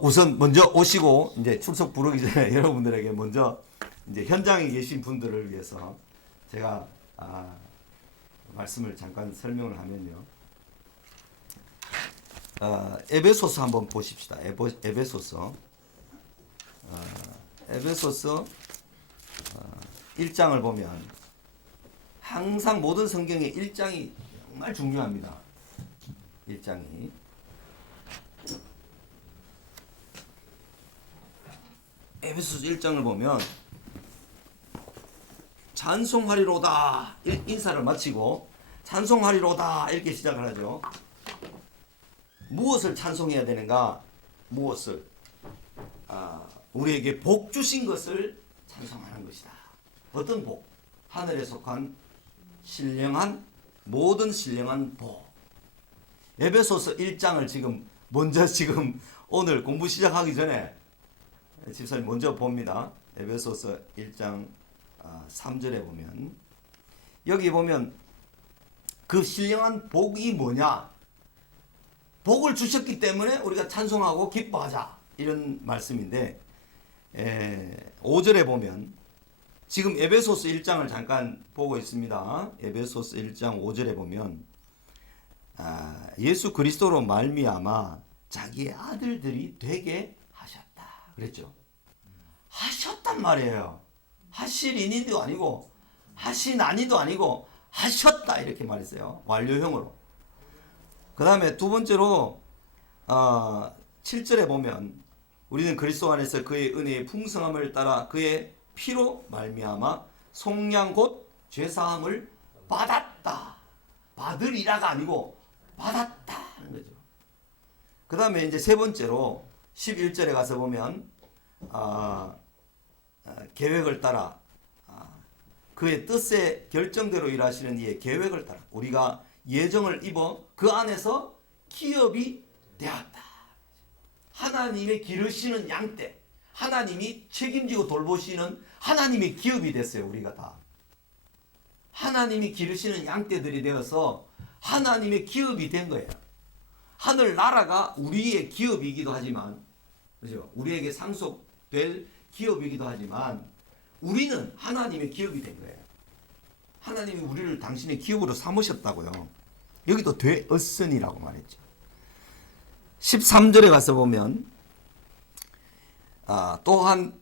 우선 먼저 오시고 이제 출석 부르기 전에 여러분들에게 먼저 이제 현장에 계신 분들을 위해서 제가 말씀을 잠깐 설명을 하면요. 에베소서 한번 보십시다. 에베소서. 에베소서 1장을 보면 항상 모든 성경의 1장이 정말 중요합니다. 1장이. 에베소서 1장을 보면 찬송하리로다 인사를 마치고 찬송하리로다 이렇게 시작을 하죠. 무엇을 찬송해야 되는가? 무엇을? 우리에게 복 주신 것을 찬송하는 것이다. 어떤 복? 하늘에 속한 신령한 모든 신령한 복. 에베소서 1장을 지금 오늘 공부 시작하기 전에 집사님 먼저 봅니다. 에베소서 1장 3절에 보면 여기 보면 그 신령한 복이 뭐냐? 복을 주셨기 때문에 우리가 찬송하고 기뻐하자 이런 말씀인데 5절에 보면 지금 에베소서 1장을 잠깐 보고 있습니다. 에베소서 1장 5절에 보면 예수 그리스도로 말미암아 자기의 아들들이 되게 하셨다 그랬죠. 하셨단 말이에요. 하시리니도 아니고 하시나니도 아니고 하셨다 이렇게 말했어요. 완료형으로. 그 다음에 두 번째로 7절에 보면 우리는 그리스도 안에서 그의 은혜의 풍성함을 따라 그의 피로 말미암아 속량 곧 죄사함을 받았다. 받으리라가 아니고 받았다 하는 거죠. 그 다음에 이제 세 번째로 11절에 가서 보면 계획을 따라 그의 뜻의 결정대로 일하시는 이의 계획을 따라 우리가 예정을 입어 그 안에서 기업이 되었다. 하나님의 기르시는 양떼, 하나님이 책임지고 돌보시는 하나님의 기업이 됐어요. 우리가 다 하나님이 기르시는 양떼들이 되어서 하나님의 기업이 된 거예요. 하늘 나라가 우리의 기업이기도 하지만, 그죠? 우리에게 상속될 기업이기도 하지만 우리는 하나님의 기업이 된 거예요. 하나님이 우리를 당신의 기업으로 삼으셨다고요. 여기도 되었으니라고 말했죠. 13절에 가서 보면 또한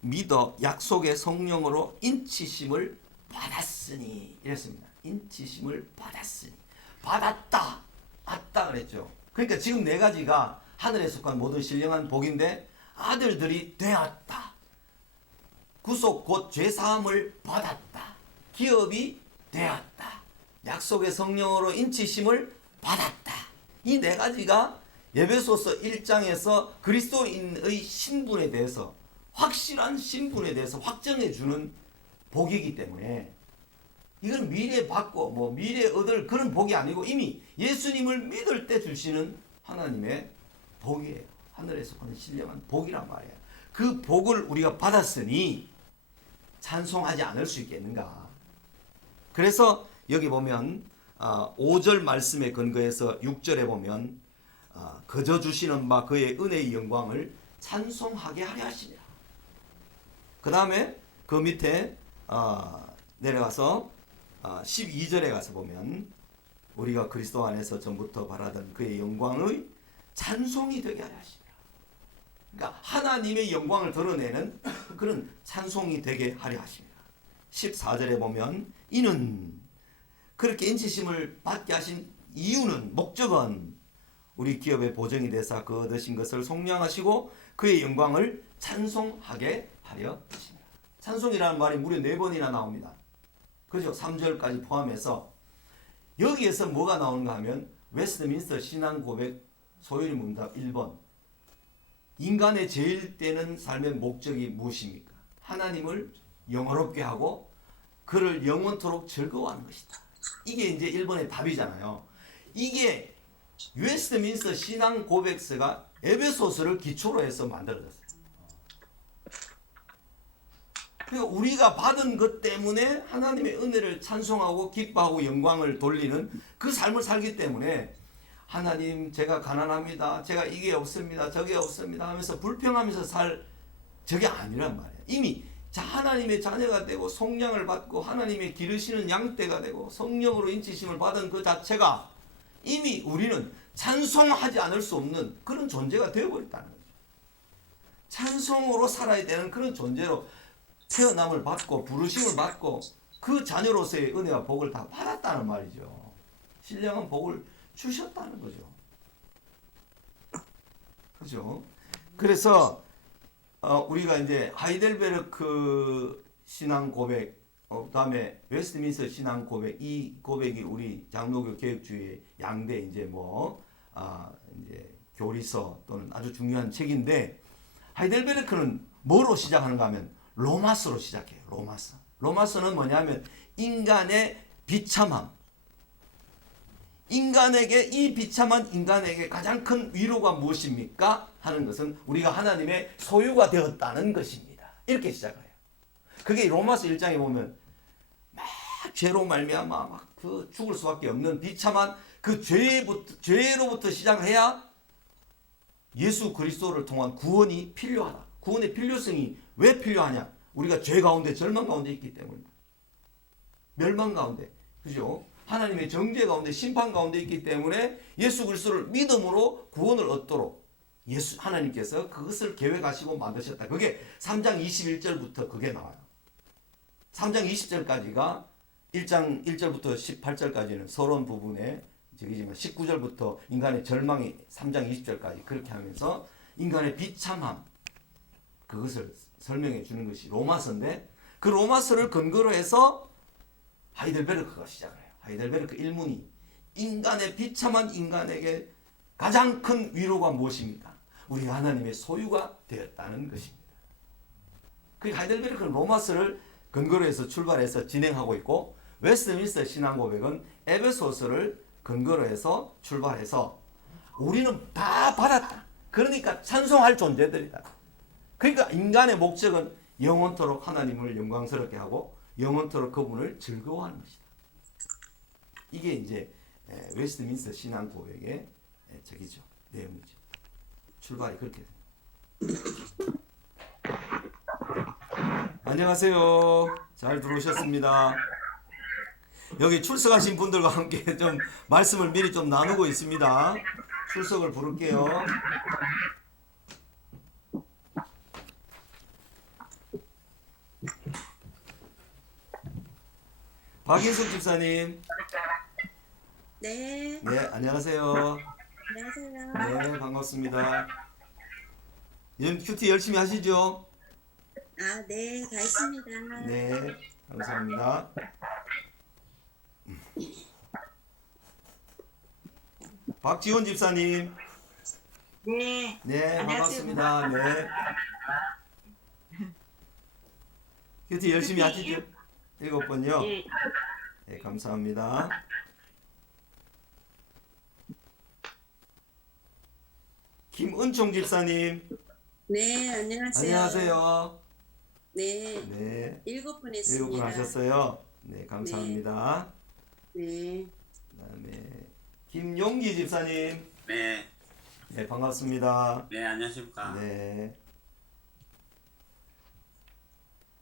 믿어 약속의 성령으로 인치심을 받았으니 이랬습니다. 인치심을 받았으니 받았다 그랬죠. 그러니까 지금 네 가지가 하늘에 속한 모든 신령한 복인데 아들들이 되었다. 구속 곧 죄사함을 받았다. 기업이 되었다. 약속의 성령으로 인치심을 받았다. 이 네 가지가 에베소서 1장에서 그리스도인의 신분에 대해서 확실한 신분에 대해서 확정해 주는 복이기 때문에 이건 미래에 받고 미래에 얻을 그런 복이 아니고 이미 예수님을 믿을 때 주시는 하나님의 복이에요. 하늘에서 오는 신령한 복이란 말이에요. 그 복을 우리가 받았으니 찬송하지 않을 수 있겠는가? 그래서 여기 보면 5절 말씀에 근거해서 6절에 보면 거저 주시는 바 그의 은혜의 영광을 찬송하게 하려 하시니라. 그 다음에 그 밑에 내려가서 12절에 가서 보면 우리가 그리스도 안에서 전부터 바라던 그의 영광의 찬송이 되게 하려 하시니라. 그러니까 하나님의 영광을 드러내는 그런 찬송이 되게 하려 하십니다. 14절에 보면 이는 그렇게 인치심을 받게 하신 이유는 목적은 우리 기업의 보정이 되사 그 얻으신 것을 속량하시고 그의 영광을 찬송하게 하려 하십니다. 찬송이라는 말이 무려 4번이나 나옵니다. 그죠? 3절까지 포함해서 여기에서 뭐가 나오는가 하면 웨스트민스터 신앙 고백 소요리 문답 1번 인간의 제일 때는 삶의 목적이 무엇입니까? 하나님을 영원롭게 하고 그를 영원토록 즐거워하는 것이다. 이게 이제 1번의 답이잖아요. 이게 웨스트민스터 신앙 고백서가 에베소서를 기초로 해서 만들어졌어요. 그러니까 우리가 받은 것 때문에 하나님의 은혜를 찬송하고 기뻐하고 영광을 돌리는 그 삶을 살기 때문에 하나님 제가 가난합니다. 제가 이게 없습니다. 저게 없습니다 하면서 불평하면서 살 저게 아니란 말이에요. 이미 하나님의 자녀가 되고 속량을 받고 하나님의 기르시는 양떼가 되고 성령으로 인치심을 받은 그 자체가 이미 우리는 찬송하지 않을 수 없는 그런 존재가 되어버렸다는 거죠. 찬송으로 살아야 되는 그런 존재로 태어남을 받고 부르심을 받고 그 자녀로서의 은혜와 복을 다 받았다는 말이죠. 신령한 복을 주셨다는 거죠. 그죠? 그래서 우리가 이제 하이델베르크 신앙 고백, 그다음에 웨스트민스터 신앙 고백, 이 고백이 우리 장로교 개혁주의 양대 이제 이제 교리서 또는 아주 중요한 책인데 하이델베르크는 뭐로 시작하는가 하면 로마서로 시작해요. 로마서. 로마서는 뭐냐면 인간의 비참함. 인간에게 이 비참한 인간에게 가장 큰 위로가 무엇입니까? 하는 것은 우리가 하나님의 소유가 되었다는 것입니다. 이렇게 시작해요. 그게 로마서 1장에 보면 막 죄로 말미암아 막 그 죽을 수밖에 없는 비참한 그 죄로부터 시작을 해야 예수 그리스도를 통한 구원이 필요하다. 구원의 필요성이 왜 필요하냐? 우리가 죄 가운데 절망 가운데 있기 때문입니다. 멸망 가운데. 그죠? 하나님의 정죄 가운데 심판 가운데 있기 때문에 예수 그리스도를 믿음으로 구원을 얻도록 하나님께서 그것을 계획하시고 만드셨다. 그게 3장 21절부터 그게 나와요. 3장 20절까지가 1장 1절부터 18절까지는 서론 부분에 저기지만 19절부터 인간의 절망이 3장 20절까지 그렇게 하면서 인간의 비참함 그것을 설명해 주는 것이 로마서인데 그 로마서를 근거로 해서 하이델베르크가 시작을 해요. 하이델베르크 일문이 인간의 비참한 인간에게 가장 큰 위로가 무엇입니까? 우리가 하나님의 소유가 되었다는 것입니다. 그 하이델베르크는 로마서를 근거로 해서 출발해서 진행하고 있고 웨스트민스터 신앙고백은 에베소서를 근거로 해서 출발해서 우리는 다 받았다. 그러니까 찬송할 존재들이다. 그러니까 인간의 목적은 영원토록 하나님을 영광스럽게 하고 영원토록 그분을 즐거워하는 것이다. 이게 이제 웨스트민스터 신앙 고백의 저기죠. 내용이죠. 출발이 그렇게 됩니다. 안녕하세요. 잘 들어오셨습니다. 여기 출석하신 분들과 함께 좀 말씀을 미리 좀 나누고 있습니다. 출석을 부를게요. 박인숙 집사님. 네. 네, 안녕하세요. 안녕하세요. 네, 반갑습니다. 큐티 열심히 하시죠? 아, 네, 다 있습니다. 네, 감사합니다. 박지원 집사님. 네. 네, 안녕하세요. 반갑습니다. 네. 큐티 열심히 하시죠? 7번요? 예. 네, 감사합니다. 김은총 집사님. 네, 안녕하세요. 안녕하세요. 네. 네. 7분 7분 했습니다. 하셨어요. 네, 감사합니다. 네. 그다음에 김용기 집사님. 네, 네, 반갑습니다. 네, 안녕하십니까. 네.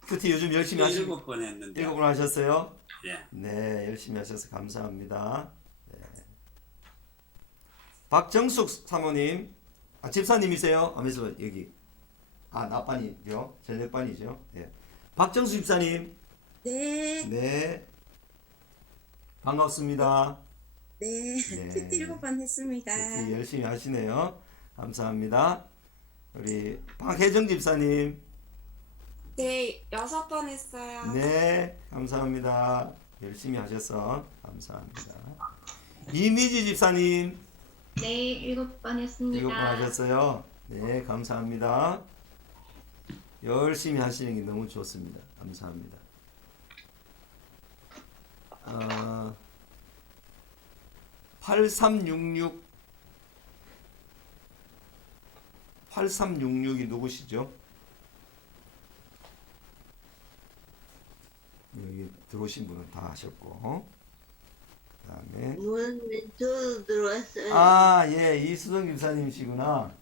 큐티 요즘 열심히 하시고 7번 했는데. 7분 하셨어요? 예. 네, 열심히 하셔서 감사합니다. 네. 박정숙 사모님, 집사님이세요? 하면서 여기 나반이죠, 저녁반이죠. 네. 박정숙 집사님, 네. 네, 반갑습니다. 네. 네. 큐티 7번 했습니다. 큐티 열심히 하시네요. 감사합니다. 우리 박혜정 집사님, 네, 6번 했어요. 네, 감사합니다. 열심히 하셔서 감사합니다. 이미지 집사님, 네, 7번 했습니다. 7번 하셨어요. 네, 감사합니다. 열심히 하시는 게 너무 좋습니다. 감사합니다. 8366이 누구시죠? 여기 들어오신 분은 다 하셨고, 그다음에 그다음에 저도 들어왔어요. 아, 예, 이수정 집사님이시구나.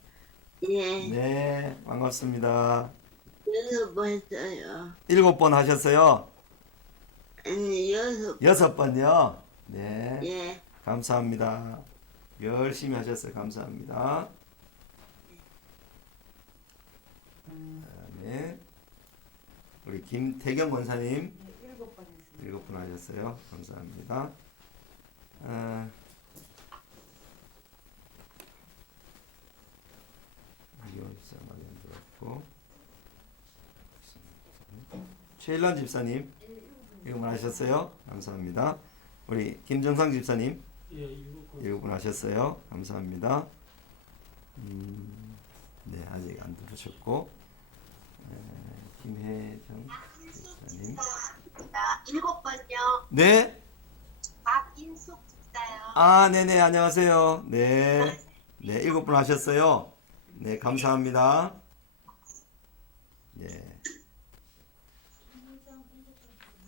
예, 네, 반갑습니다. 6번 했어요. 7번 하셨어요? 아니, 6, 6번요? 네, 예, 감사합니다. 열심히 하셨어요. 감사합니다. 그다음에 우리 김태경 권사님 7번 하셨어요. 감사합니다. 이원 집사 마련 들었고 최일란 집사님 7번 하셨어요. 감사합니다. 우리 김정상 집사님 7번 하셨어요. 감사합니다. 네, 아직 안 들으셨고 김혜정 집사님 7번요. 네. 박인숙 집사요. 아, 네네, 안녕하세요. 네. 네, 7분 하셨어요. 네, 감사합니다. 네.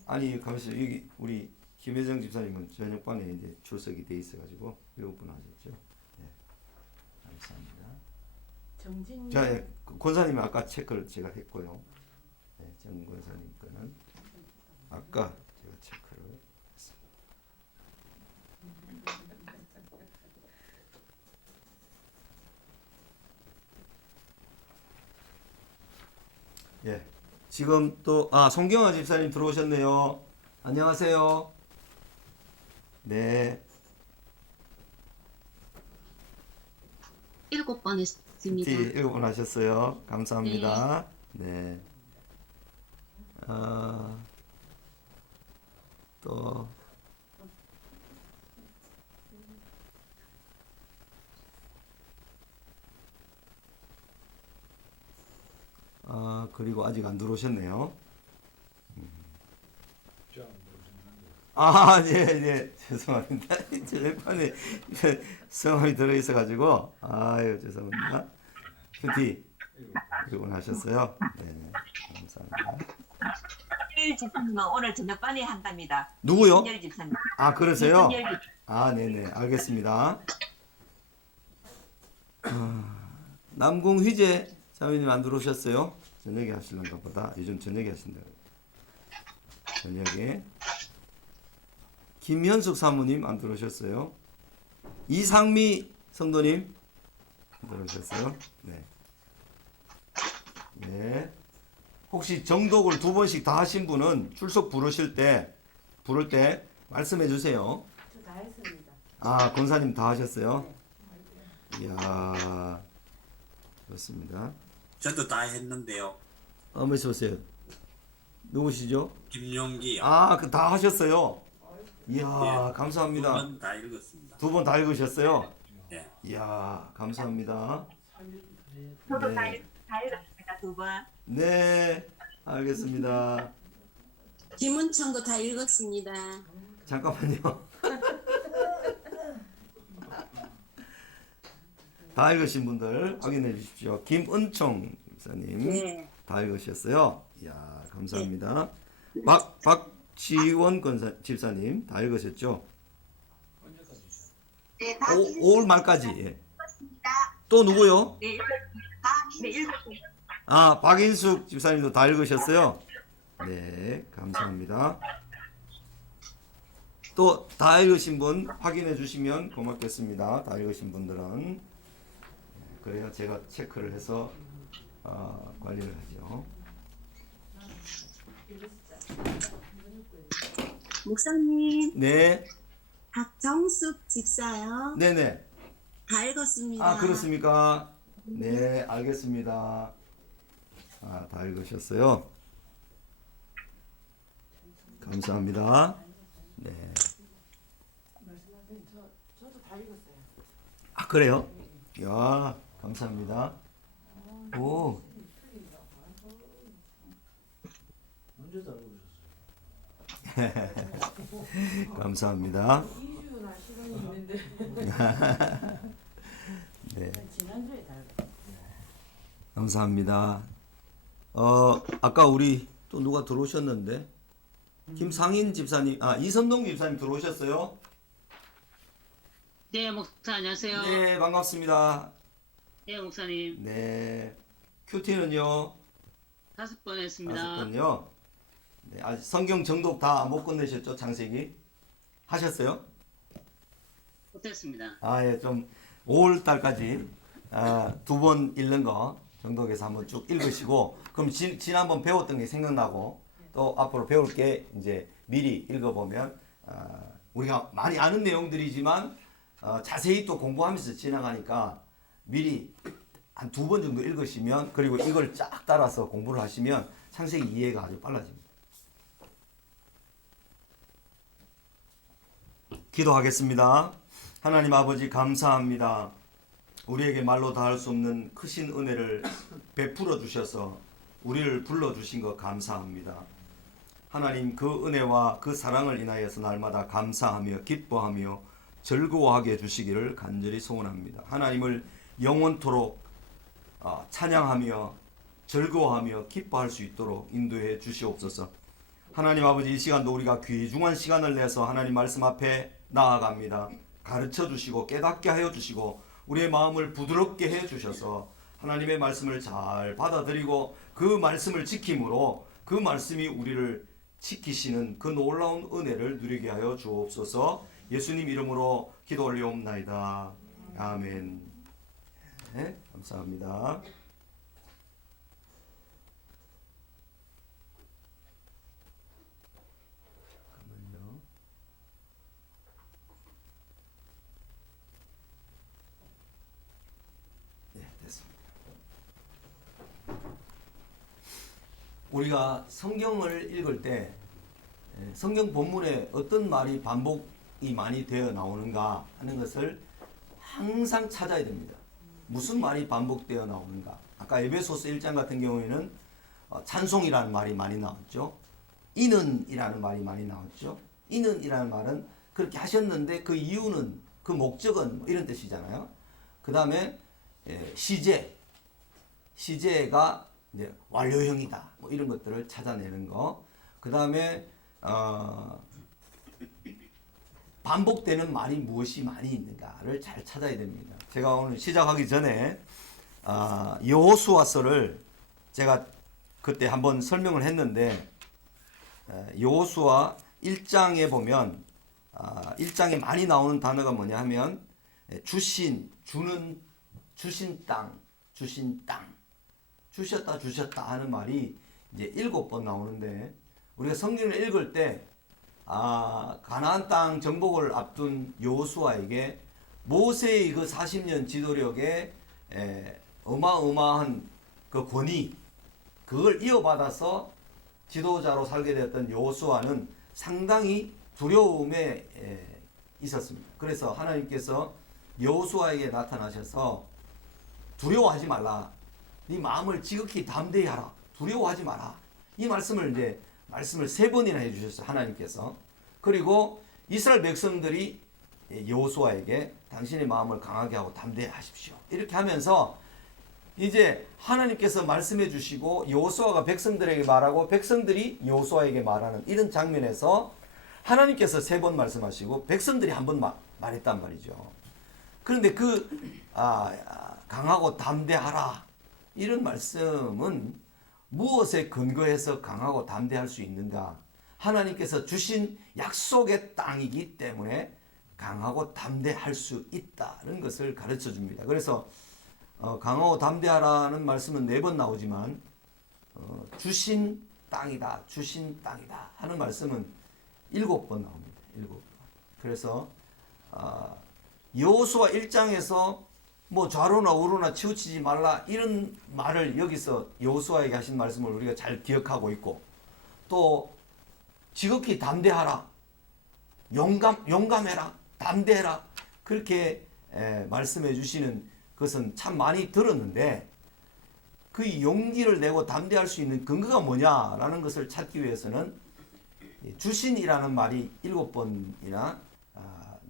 아니, 가만있어요. 여기, 우리 김혜정 집사님은 저녁반에 이제 출석이 돼 있어가지고 7분 하셨죠. 네. 감사합니다. 정진 자, 예, 권사님은 아까 체크를 제가 했고요. 네, 정 권사님 거는 아까 제가 체크를 했습니다. 예. 지금 또, 송경화 집사님 들어오셨네요. 안녕하세요. 네. 7번 했습니다. 7번 하셨어요. 감사합니다. 네. 또, 그리고 아직 안 들어오셨네요. 아, 예, 예. 죄송합니다. 텔레폰에 성함이 들어있어가지고. 아유, 죄송합니다. 큐티. 1번 하셨어요. 네. 감사합니다. 이순열 집사님은 오늘 저녁반에 한답니다. 누구요? 이순열 집사님. 아, 그러세요? 이순열 집- 아, 네네. 알겠습니다. 남궁 휘재 자매님 안 들어오셨어요? 저녁에 하실런가 보다. 요즘 저녁에 하신다. 저녁에. 김현숙 사모님 안 들어오셨어요? 이상미 성도님 안 들어오셨어요? 네. 네. 혹시 정독을 2번씩 다 하신 분은 출석 부를 때 말씀해 주세요. 저 다 했습니다. 아, 권사님 다 하셨어요? 이야, 좋습니다. 저도 다 했는데요. 한번 있어보세요. 누구시죠? 김용기요. 아, 그 다 하셨어요? 이야, 예. 감사합니다. 2번 다 읽었습니다. 2번 다 읽으셨어요? 예. 이야, 감사합니다. 저도 네. 다 읽었습니다. 2번. 네, 알겠습니다. 김은청도 다 읽었습니다. 잠깐만요. 다 읽으신 분들 확인해 주십시오. 김은총 집사님 네. 다 읽으셨어요? 이야, 감사합니다. 박지원 집사님 다 읽으셨죠? 네, 5월 말까지. 예. 또 누구요? 네, 읽었습니다. 아, 박인숙 집사님도 다 읽으셨어요? 네, 감사합니다. 또 다 읽으신 분 확인해 주시면 고맙겠습니다. 다 읽으신 분들은. 그래야 제가 체크를 해서 관리를 하죠. 목사님, 네, 박정숙 집사요. 네네. 다 읽었습니다. 아, 그렇습니까? 네, 알겠습니다. 아, 다 읽으셨어요? 감사합니다. 네. 저도 다 읽었어요. 아, 그래요? 야, 감사합니다. 오. 감사합니다. 2주나 시간이 있는데 네, 지난주에 다 읽었어요. 감사합니다. 아까 우리 또 누가 들어오셨는데 김상인 집사님, 이선동 집사님 들어오셨어요? 네, 목사 안녕하세요. 네, 반갑습니다. 네, 목사님. 네. 큐티는요? 5번 했습니다. 5번요. 네, 아직 성경 정독 다 못 끝내셨죠? 창세기? 하셨어요? 못했습니다. 아, 예, 좀 5월 달까지 2번 읽는 거 정독해서 한번 쭉 읽으시고, 그럼 지난번 배웠던 게 생각나고 또 앞으로 배울 게 이제 미리 읽어보면 우리가 많이 아는 내용들이지만 자세히 또 공부하면서 지나가니까 미리 한 2번 정도 읽으시면, 그리고 이걸 쫙 따라서 공부를 하시면 창세기 이해가 아주 빨라집니다. 기도하겠습니다. 하나님 아버지 감사합니다. 우리에게 말로 다 할 수 없는 크신 은혜를 베풀어 주셔서 우리를 불러주신 것 감사합니다. 하나님, 그 은혜와 그 사랑을 인하여서 날마다 감사하며 기뻐하며 즐거워하게 해주시기를 간절히 소원합니다. 하나님을 영원토록 찬양하며 즐거워하며 기뻐할 수 있도록 인도해 주시옵소서. 하나님 아버지, 이 시간도 우리가 귀중한 시간을 내서 하나님 말씀 앞에 나아갑니다. 가르쳐 주시고 깨닫게 하여 주시고 우리의 마음을 부드럽게 해 주셔서 하나님의 말씀을 잘 받아들이고 그 말씀을 지킴으로 그 말씀이 우리를 지키시는 그 놀라운 은혜를 누리게 하여 주옵소서. 예수님 이름으로 기도 올리옵나이다. 아멘. 네, 감사합니다. 잠깐만요. 네, 됐습니다. 우리가 성경을 읽을 때 성경 본문에 어떤 말이 반복이 많이 되어 나오는가 하는 것을 항상 찾아야 됩니다. 무슨 말이 반복되어 나오는가. 아까 에베소서 1장 같은 경우에는 찬송이라는 말이 많이 나왔죠. 이는이라는 말이 많이 나왔죠. 이는이라는 말은 그렇게 하셨는데 그 이유는, 그 목적은 뭐 이런 뜻이잖아요. 그 다음에 시제가 이제 완료형이다. 뭐 이런 것들을 찾아내는 거. 그 다음에 반복되는 말이 무엇이 많이 있는가를 잘 찾아야 됩니다. 제가 오늘 시작하기 전에 여호수아서를 제가 그때 한번 설명을 했는데, 여호수아 1장에 보면 1장에 많이 나오는 단어가 뭐냐 하면 주신, 주는, 주신 땅, 주셨다 하는 말이 이제 7번 나오는데, 우리가 성경을 읽을 때 가나안 땅 정복을 앞둔 여호수아에게 모세의 그 40년 지도력에 어마어마한 그 권위, 그걸 이어받아서 지도자로 살게 되었던 여호수아는 상당히 두려움에 있었습니다. 그래서 하나님께서 여호수아에게 나타나셔서 두려워하지 말라. 네 마음을 지극히 담대히 하라. 두려워하지 마라. 이 말씀을 3번이나 해주셨어요. 하나님께서. 그리고 이스라엘 백성들이 여호수아에게 당신의 마음을 강하게 하고 담대히 하십시오. 이렇게 하면서 이제 하나님께서 말씀해 주시고 여호수아가 백성들에게 말하고 백성들이 여호수아에게 말하는 이런 장면에서 하나님께서 3번 말씀하시고 백성들이 한 번 말했단 말이죠. 그런데 강하고 담대하라 이런 말씀은 무엇에 근거해서 강하고 담대할 수 있는가? 하나님께서 주신 약속의 땅이기 때문에 강하고 담대할 수 있다는 것을 가르쳐 줍니다. 그래서 강하고 담대하라는 말씀은 4번 나오지만 주신 땅이다, 주신 땅이다 하는 말씀은 7번 나옵니다. 7번. 그래서 여호수아 1장에서 뭐 좌로나 우로나 치우치지 말라 이런 말을 여기서 여호수아에게 하신 말씀을 우리가 잘 기억하고 있고, 또 지극히 담대하라, 용감해라, 담대해라 그렇게 말씀해 주시는 것은 참 많이 들었는데, 그 용기를 내고 담대할 수 있는 근거가 뭐냐라는 것을 찾기 위해서는 주신이라는 말이 7번이나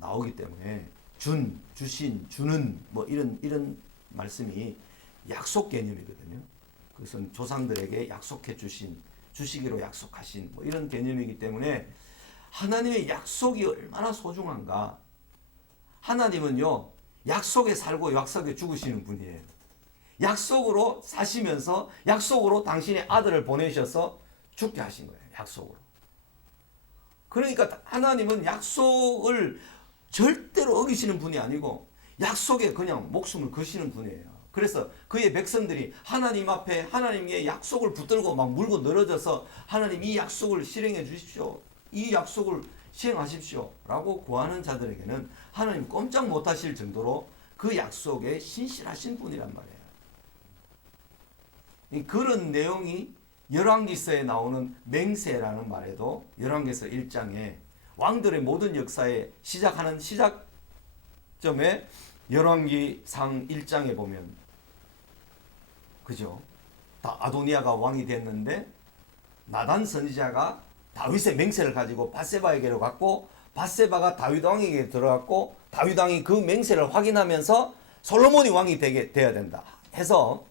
나오기 때문에 주신, 주는 뭐 이런 말씀이 약속 개념이거든요. 그것은 조상들에게 약속해 주시기로 약속하신 뭐 이런 개념이기 때문에 하나님의 약속이 얼마나 소중한가, 하나님은요 약속에 살고 약속에 죽으시는 분이에요. 약속으로 사시면서 약속으로 당신의 아들을 보내셔서 죽게 하신 거예요. 약속으로. 그러니까 하나님은 약속을 절대로 어기시는 분이 아니고 약속에 그냥 목숨을 거시는 분이에요. 그래서 그의 백성들이 하나님 앞에 하나님의 약속을 붙들고 막 물고 늘어져서 하나님 이 약속을 실행해 주십시오. 이 약속을 시행하십시오. 라고 구하는 자들에게는 하나님 꼼짝 못하실 정도로 그 약속에 신실하신 분이란 말이에요. 그런 내용이 열왕기서에 나오는 맹세라는 말에도 열왕기서 1장에 왕들의 모든 역사에 시작하는 시작점에 열왕기상 1장에 보면 그죠? 아도니아가 왕이 됐는데 나단 선지자가 다윗의 맹세를 가지고 밧세바에게로 갔고 밧세바가 다윗 왕에게 들어갔고 다윗 왕이 그 맹세를 확인하면서 솔로몬이 왕이 돼야 된다 해서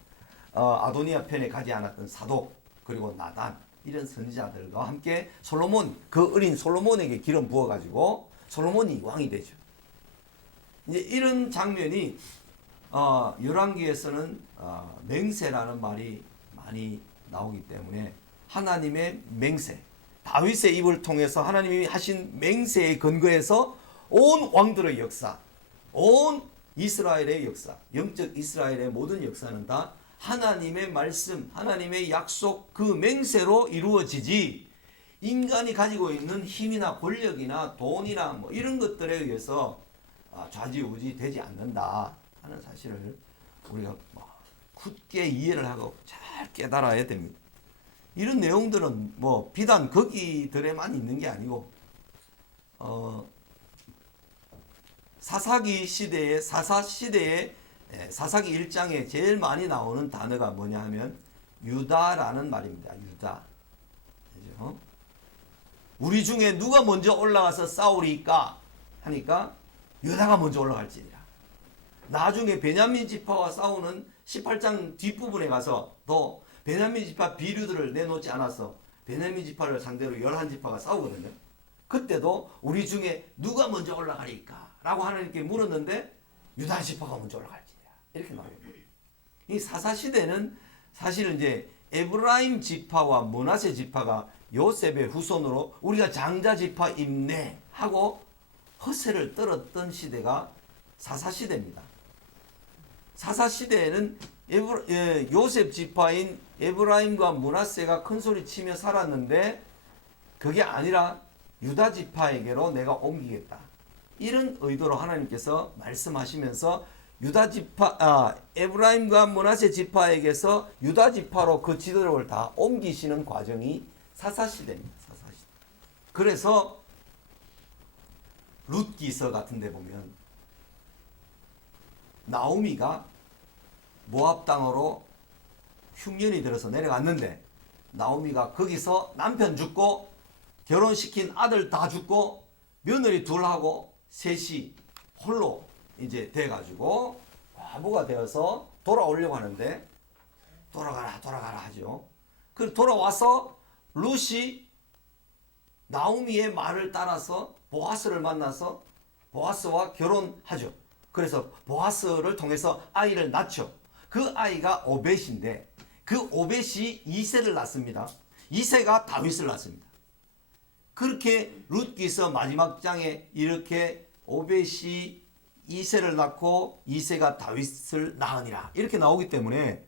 아도니아 편에 가지 않았던 사독 그리고 나단 이런 선지자들과 함께 솔로몬 그 어린 솔로몬에게 기름 부어 가지고 솔로몬이 왕이 되죠. 이제 이런 장면이 열왕기에서는 맹세라는 말이 많이 나오기 때문에 하나님의 맹세 다윗의 입을 통해서 하나님이 하신 맹세에 근거해서 온 왕들의 역사 온 이스라엘의 역사 영적 이스라엘의 모든 역사는 다 하나님의 말씀 하나님의 약속 그 맹세로 이루어지지 인간이 가지고 있는 힘이나 권력이나 돈이나 뭐 이런 것들에 의해서 좌지우지 되지 않는다 하는 사실을 우리가 굳게 이해를 하고 잘 깨달아야 됩니다. 이런 내용들은 뭐 비단 거기들에만 있는 게 아니고 사사기 시대의 사사시대의 사사기 1장에 제일 많이 나오는 단어가 뭐냐 하면 유다라는 말입니다. 유다. 그죠? 우리 중에 누가 먼저 올라가서 싸우리까 하니까 유다가 먼저 올라갈지니라. 나중에 베냐민 지파와 싸우는 18장 뒷부분에 가서 또 베냐민 지파 비류들을 내놓지 않아서 베냐민 지파를 상대로 11지파가 싸우거든요. 그때도 우리 중에 누가 먼저 올라가리까 라고 하나님께 물었는데 유다 지파가 먼저 올라갈지니라. 이렇게 나옵니다. 이 사사시대는 사실은 이제 에브라임 지파와 므낫세 지파가 요셉의 후손으로 우리가 장자 지파 임내 하고 허세를 떨었던 시대가 사사시대입니다. 사사시대에는 요셉 지파인 에브라임과 므낫세가 큰소리 치며 살았는데 그게 아니라 유다 지파에게로 내가 옮기겠다. 이런 의도로 하나님께서 말씀하시면서 유다 지파, 에브라임과 므낫세 지파에게서 유다 지파로 그 지도력을 다 옮기시는 과정이 사사시대입니다. 사사시대. 그래서 룻기서 같은 데 보면 나오미가 모압 땅으로 흉년이 들어서 내려갔는데 나오미가 거기서 남편 죽고 결혼시킨 아들 다 죽고 며느리 둘하고 셋이 홀로 이제 돼가지고 과부가 되어서 돌아오려고 하는데 돌아가라 하죠. 그 돌아와서 룻이 나오미의 말을 따라서 보아스를 만나서 보아스와 결혼하죠. 그래서 보아스를 통해서 아이를 낳죠. 그 아이가 오벳인데 그 오벳이 이세를 낳습니다. 이세가 다윗을 낳습니다. 그렇게 룻기서 마지막 장에 이렇게 오벳이 이세를 낳고 이세가 다윗을 낳으니라 이렇게 나오기 때문에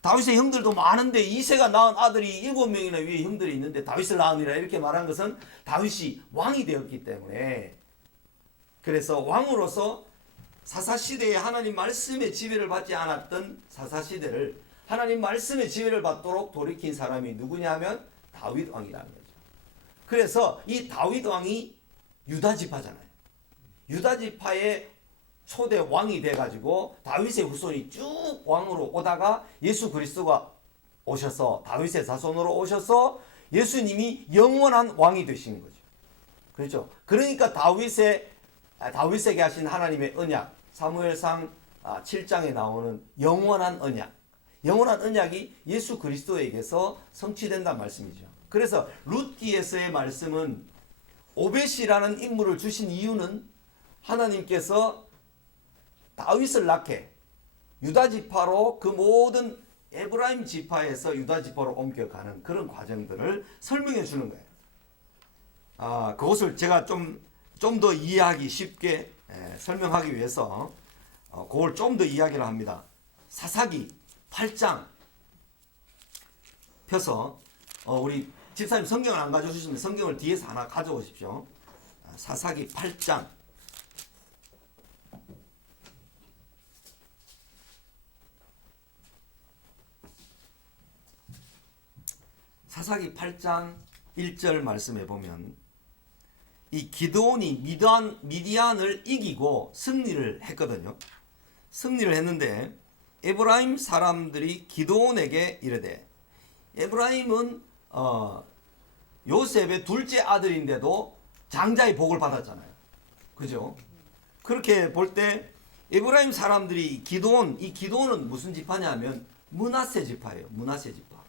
다윗의 형들도 많은데 이세가 낳은 아들이 7명이나 위에 형들이 있는데 다윗을 낳으니라 이렇게 말한 것은 다윗이 왕이 되었기 때문에 그래서 왕으로서 사사시대에 하나님 말씀의 지배를 받지 않았던 사사시대를 하나님 말씀의 지배를 받도록 돌이킨 사람이 누구냐 하면 다윗 왕이라는 거죠. 그래서 이 다윗 왕이 유다 지파잖아요. 유다 지파의 초대 왕이 돼가지고 다윗의 후손이 쭉 왕으로 오다가 예수 그리스도가 오셔서 다윗의 자손으로 오셔서 예수님이 영원한 왕이 되신 거죠. 그렇죠? 그러니까 다윗에게 하신 하나님의 언약 사무엘상 7장에 나오는 영원한 언약 영원한 언약이 예수 그리스도에게서 성취된다는 말씀이죠. 그래서 룻기에서의 말씀은 오벳이라는 인물을 주신 이유는 하나님께서 다윗을 낳게 유다 지파로 그 모든 에브라임 지파에서 유다 지파로 옮겨가는 그런 과정들을 설명해 주는 거예요. 그것을 제가 좀 더 이해하기 쉽게 설명하기 위해서 그걸 좀 더 이야기를 합니다. 사사기 8장 펴서 우리 집사님 성경을 안 가져오시면 성경을 뒤에서 하나 가져오십시오. 사사기 8장 사사기 8장 1절 말씀해 보면 이 기드온이 미디안을 이기고 승리를 했거든요. 승리를 했는데 에브라임 사람들이 기드온에게 이르되, 에브라임은 요셉의 둘째 아들인데도 장자의 복을 받았잖아요. 그죠? 그렇게 볼 때 에브라임 사람들이 이 기드온은 무슨 지파냐면 므낫세 지파예요. 므낫세 지파.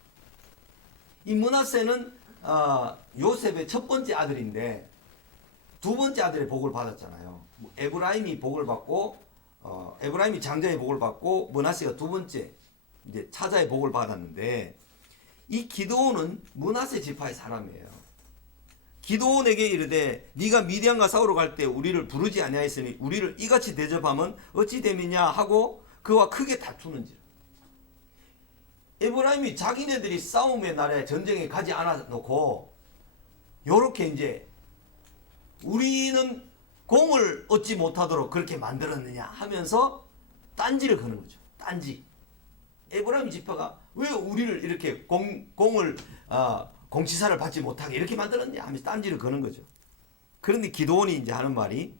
이 므낫세는 요셉의 첫 번째 아들인데 두 번째 아들의 복을 받았잖아요. 에브라임이 복을 받고 에브라임이 장자의 복을 받고 므낫세가 두 번째 이제 차자의 복을 받았는데, 이 기드온은 므낫세 지파의 사람이에요. 기드온에게 이르되 네가 미디안과 싸우러 갈 때 우리를 부르지 아니하였으니 우리를 이같이 대접하면 어찌 됨이냐 하고 그와 크게 다투는지라. 에브라임이 자기네들이 싸움의 날에 전쟁에 가지 않아 놓고 요렇게 이제 우리는 공을 얻지 못하도록 그렇게 만들었느냐 하면서 딴지를 거는 거죠. 딴지. 에브라임 지파가 왜 우리를 이렇게 공을 공치사를 받지 못하게 이렇게 만들었냐 하면서 딴지를 거는 거죠. 그런데 기드온이 이제 하는 말이,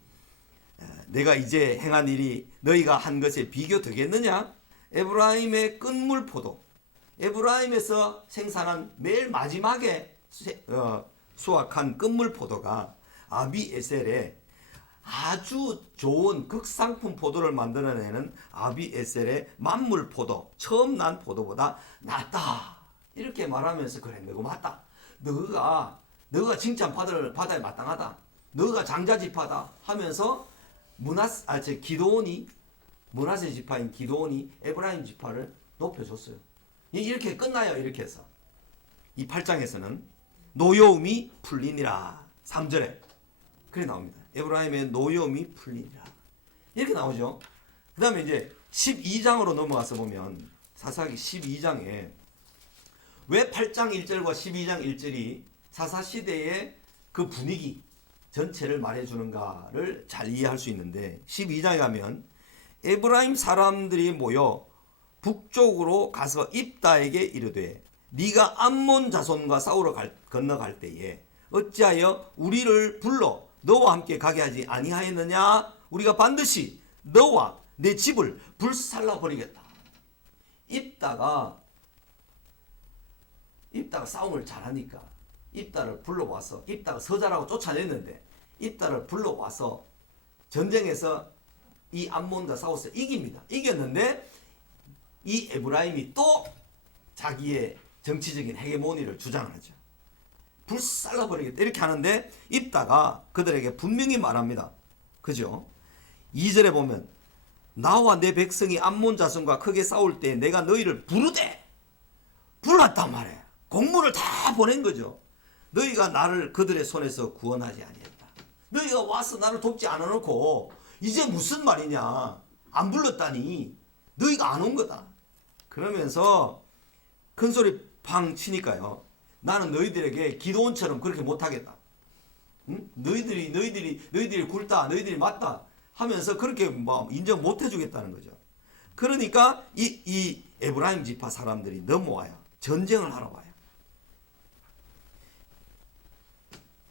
내가 이제 행한 일이 너희가 한 것에 비교 되겠느냐? 에브라임의 끝물 포도, 에브라임에서 생산한 맨 마지막에 수확한 끝물 포도가 아비에셀에 아주 좋은 극상품 포도를 만들어내는 아비에셀의 만물 포도, 처음 난 포도보다 낫다. 이렇게 말하면서 그래, 너가 맞다. 너가 칭찬받아야 마땅하다. 너가 장자 지파다 하면서 기드온이 므낫세 지파인 기드온이 에브라임 지파를 높여줬어요. 이렇게 끝나요. 이렇게 해서 이 8장에서는 노여움이 풀리니라. 3절에 그래 나옵니다. 에브라임의 노여움이 풀리니라. 이렇게 나오죠. 그 다음에 이제 12장으로 넘어가서 보면 사사기 12장에 왜 8장 1절과 12장 1절이 사사시대의 그 분위기 전체를 말해주는가를 잘 이해할 수 있는데, 12장에 가면 에브라임 사람들이 모여 북쪽으로 가서 입다에게 이르되 네가 암몬 자손과 싸우러 건너갈 때에 어찌하여 우리를 불러 너와 함께 가게 하지 아니하였느냐? 우리가 반드시 너와 내 집을 불살라 버리겠다. 입다가 싸움을 잘하니까 입다를 불러와서, 입다가 서자라고 쫓아냈는데 입다를 불러와서 전쟁에서 이 암몬과 싸워서 이깁니다. 이겼는데 이 에브라임이 또 자기의 정치적인 헤게모니를 주장하죠. 불살라버리겠다 이렇게 하는데 입다가 그들에게 분명히 말합니다. 그죠? 2절에 보면 나와 내 백성이 암몬 자손과 크게 싸울 때 내가 너희를 부르되, 불렀단 말이에요. 공문을 다 보낸 거죠. 너희가 나를 그들의 손에서 구원하지 아니했다. 너희가 와서 나를 돕지 않아놓고 이제 무슨 말이냐, 안 불렀다니 너희가 안 온 거다. 그러면서 큰 소리 팡 치니까요, 나는 너희들에게 기드온처럼 그렇게 못하겠다. 응? 너희들이 굵다, 너희들이 맞다 하면서 그렇게 뭐 인정 못 해주겠다는 거죠. 그러니까 이 에브라임 지파 사람들이 넘어와요. 전쟁을 하러 와요.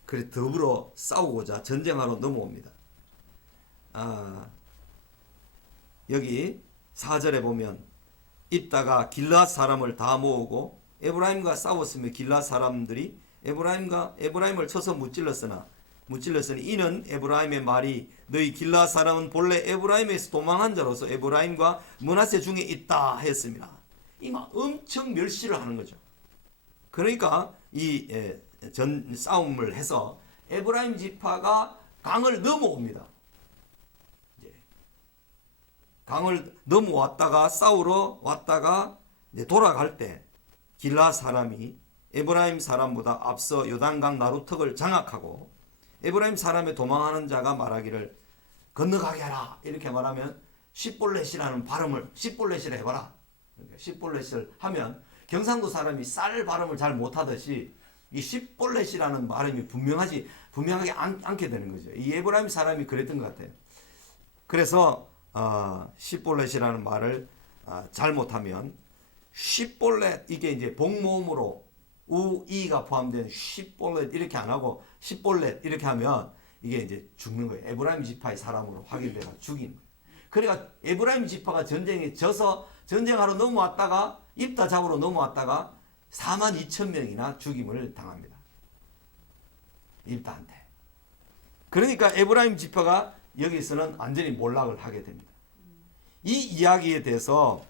그래 더불어 싸우고자 전쟁하러 넘어옵니다. 여기 4절에 보면 입다가 길르앗 사람을 다 모으고 에브라임과 싸웠으며 길르앗 사람들이 에브라임을 쳐서 무찔렀으니 이는 에브라임의 말이 너희 길르앗 사람은 본래 에브라임에서 도망한 자로서 에브라임과 므낫세 중에 있다 했습니다. 막 엄청 멸시를 하는 거죠. 그러니까 이 싸움을 해서 에브라임 지파가 강을 넘어옵니다. 강을 넘어왔다가 싸우러 왔다가 이제 돌아갈 때 길라 사람이 에브라임 사람보다 앞서 요단강 나루턱을 장악하고 에브라임 사람의 도망하는 자가 말하기를 건너가게 하라 이렇게 말하면 시볼렛이라는 발음을 시볼렛이라 해봐라. 그러니까 시볼렛을 하면 경상도 사람이 쌀 발음을 잘 못하듯이 이 시볼렛이라는 발음이 분명하게 않게 되는 거죠. 이 에브라임 사람이 그랬던 것 같아요. 그래서 시볼렛이라는 말을 잘못하면 시볼렛 이게 이제 복모음으로 우이가 포함된 시볼렛 이렇게 안 하고 시볼렛 이렇게 하면 이게 이제 죽는 거예요. 에브라임 지파의 사람으로 확인돼서 죽이는 거예요. 그러니까 에브라임 지파가 전쟁에 져서 전쟁하러 넘어왔다가 입다 잡으러 넘어왔다가 42,000명이나 죽임을 당합니다. 입다한테. 그러니까 에브라임 지파가 여기서는 완전히 몰락을 하게 됩니다. 이 이야기에 대해서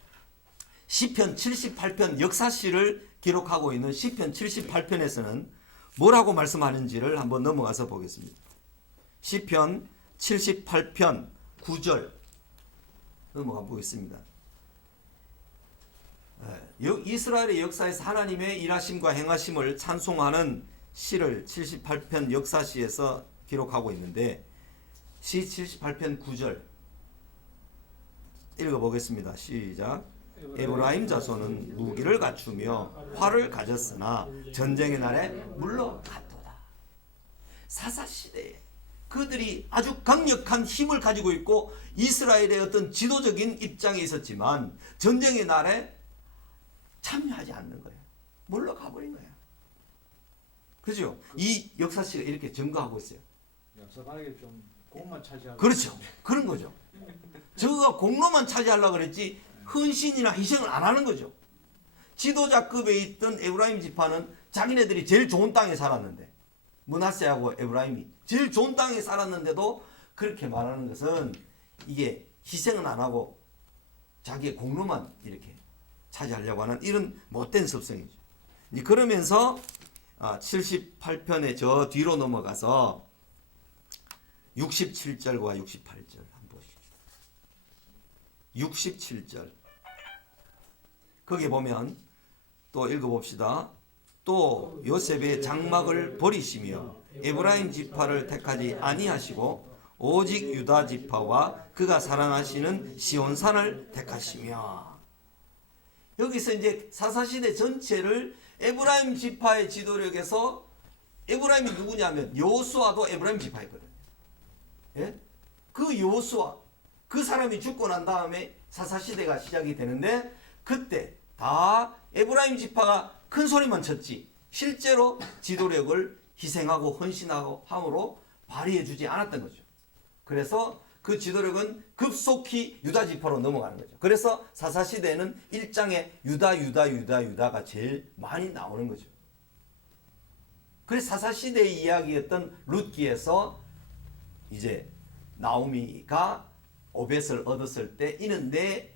시편 78편 역사시를 기록하고 있는 시편 78편에서는 뭐라고 말씀하는지를 한번 넘어가서 보겠습니다. 시편 78편 9절 넘어가 보겠습니다. 이스라엘의 역사에서 하나님의 일하심과 행하심을 찬송하는 시를 78편 역사시에서 기록하고 있는데 시 78편 9절 읽어보겠습니다. 시작. 에브라임 자손은 무기를 갖추며 활을 가졌으나 전쟁의 날에 물러갔도다. 사사시대에 그들이 아주 강력한 힘을 가지고 있고 이스라엘의 어떤 지도적인 입장에 있었지만 전쟁의 날에 참여하지 않는 거예요. 물러가 버린 거예요. 그죠? 이 역사시가 이렇게 증거하고 있어요. 역사관에게 좀 공만 차지하고. 그렇죠. 그런 거죠. 저가 공로만 차지하려고 그랬지 헌신이나 희생을 안 하는 거죠. 지도자급에 있던 에브라임 지파는 자기네들이 제일 좋은 땅에 살았는데 므낫세하고 에브라임이 제일 좋은 땅에 살았는데도 그렇게 말하는 것은 이게 희생은 안 하고 자기의 공로만 이렇게 차지하려고 하는 이런 못된 습성이죠. 그러면서 78편의 저 뒤로 넘어가서 67절과 68절 한번 보십시오. 67절 거기 보면 또 읽어봅시다. 또 요셉의 장막을 버리시며 에브라임 지파를 택하지 아니하시고 오직 유다 지파와 그가 살아나시는 시온산을 택하시며. 여기서 이제 사사시대 전체를 에브라임 지파의 지도력에서 에브라임이 누구냐면 여호수아도 에브라임 지파였거든요. 예? 그 여호수아 그 사람이 죽고 난 다음에 사사시대가 시작이 되는데 그때 다 에브라임 지파가 큰 소리만 쳤지 실제로 지도력을 희생하고 헌신하고 함으로 발휘해 주지 않았던 거죠. 그래서 그 지도력은 급속히 유다 지파로 넘어가는 거죠. 그래서 사사시대에는 1장에 유다가 제일 많이 나오는 거죠. 그래서 사사시대의 이야기였던 룻기에서 이제 나오미가 오벳을 얻었을 때 이는 내